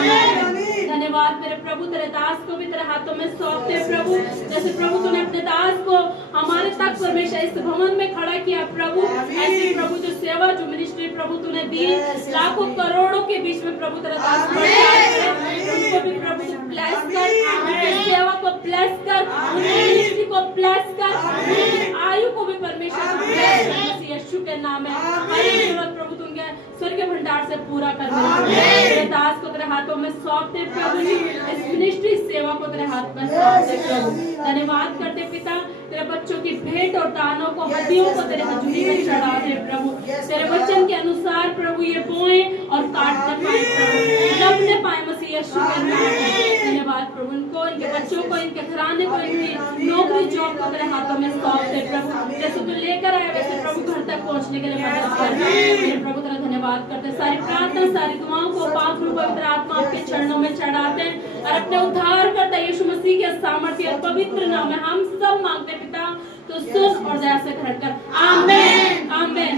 धन्यवाद मेरे प्रभु, तेरे दास को भी तेरे हाथों में सौंपते प्रभु। जैसे प्रभु तूने अपने दास को हमारे तक परमेश्वर इस भवन में खड़ा किया प्रभु, ऐसी प्रभु जो सेवा जो मिनिस्ट्री प्रभु तूने दी लाखों करोड़ों के बीच में प्रभु तेरा दास उनको भी प्रभु ब्लेस कर, उनकी सेवा को ब्लेस कर, उनकी मिनिस्ट्री को ब्लेस कर, उनकी आयु को भी परमेश्वर ब्लेस कर यीशु के नाम में। हर जरूरत प्रभु तू उनके स्वर्ग भंडार से पूरा कर तेरे दास को तेरे हाथों में सौंपते प्रभु, इस मिनिस्ट्री सेवा को तेरे हाथ में सौंपते प्रभु। धन्यवाद करते पिता, तेरे बच्चों की भेंट और दानों को हड्डियों को तेरे हजूरी में चढ़ा दे प्रभु, तेरे वचन के अनुसार प्रभु ये बोए और काटने पाए प्रभु, लगने पाए मसीह यीशु के नाम में। धन्यवाद प्रभु, इनको इनके बच्चों को इनके घराने को इनकी नौकरी जॉब को तेरे हाथों में सौंप दे प्रभु। जैसे तू लेकर आए वैसे प्रभु घर तक पहुंचने के लिए मदद कर मेरे प्रभु। तेरा धन्यवाद करते, सारी प्रार्थना सारी दुआओं को पाक रूप पवित्र आत्मा आपके चरणों में चढ़ाते और अपने उद्धार करता यीशु मसीह के सामर्थ्य और पवित्र नाम में हम सब मांगते पिता, तो सुन और दया से ग्रहण कर। आमीन आमीन।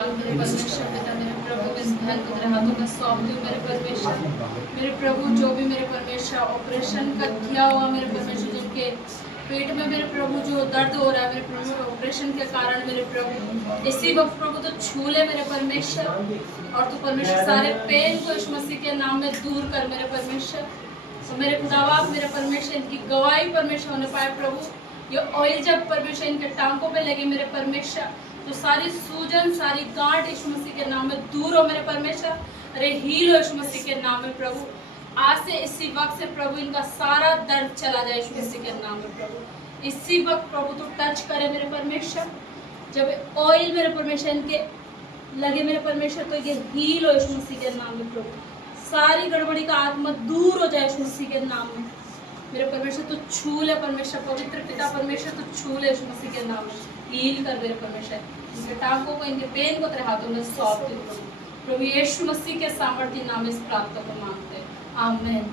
मेरे परमेश्वर पिता, मेरे प्रभु इस बहन को तेरे हाथों में सौंप दूं मेरे परमेश्वर। मेरे प्रभु जो भी मेरे परमेश्वर ऑपरेशन का किया हुआ मेरे परमेश्वर, जिनके पेट में मेरे प्रभु जो दर्द हो रहा है मेरे प्रभु ऑपरेशन के कारण मेरे प्रभु, इसी वक्त प्रभु तो छू ले मेरे परमेश्वर, और तो परमेश्वर सारे पेन को यीशु मसीह के नाम में दूर कर मेरे परमेश्वर। तो मेरे खुदावा मेरे परमेश्वर इनकी गवाही परमेश्वर होने पाए प्रभु। ये ऑयल जब परमेश्वर इनके टांगों पे लगे मेरे परमेश्वर, तो सारी सूजन सारी गांठ यीशु मसीह के नाम में दूर हो मेरे परमेश्वर। अरे हील हो यीशु मसीह के नाम में प्रभु। आज से इसी वक्त से प्रभु इनका सारा दर्द चला जाए यीशु मसीह के नाम में प्रभु। इसी वक्त प्रभु तो टच करे मेरे परमेश्वर, जब ऑयल मेरे परमेश्वर इनके लगे मेरे परमेश्वर, तो ये हील हो यीशु मसीह के नाम में प्रभु। सारी गड़बड़ी का आत्मा दूर हो जाए यीशु मसीह के नाम में मेरे परमेश्वर। तो छू ले परमेश्वर, पवित्र पिता परमेश्वर तो छू ले यीशु मसीह के नाम में, हील कर मेरे परमेश्वर। इनके टांगों को इनके पेन को तेरे हाथों में सौंप दे प्रभु। प्रभु यीशु मसीह के सामर्थ्य नाम इस प्रार्थना को मांगते हैं, आमीन।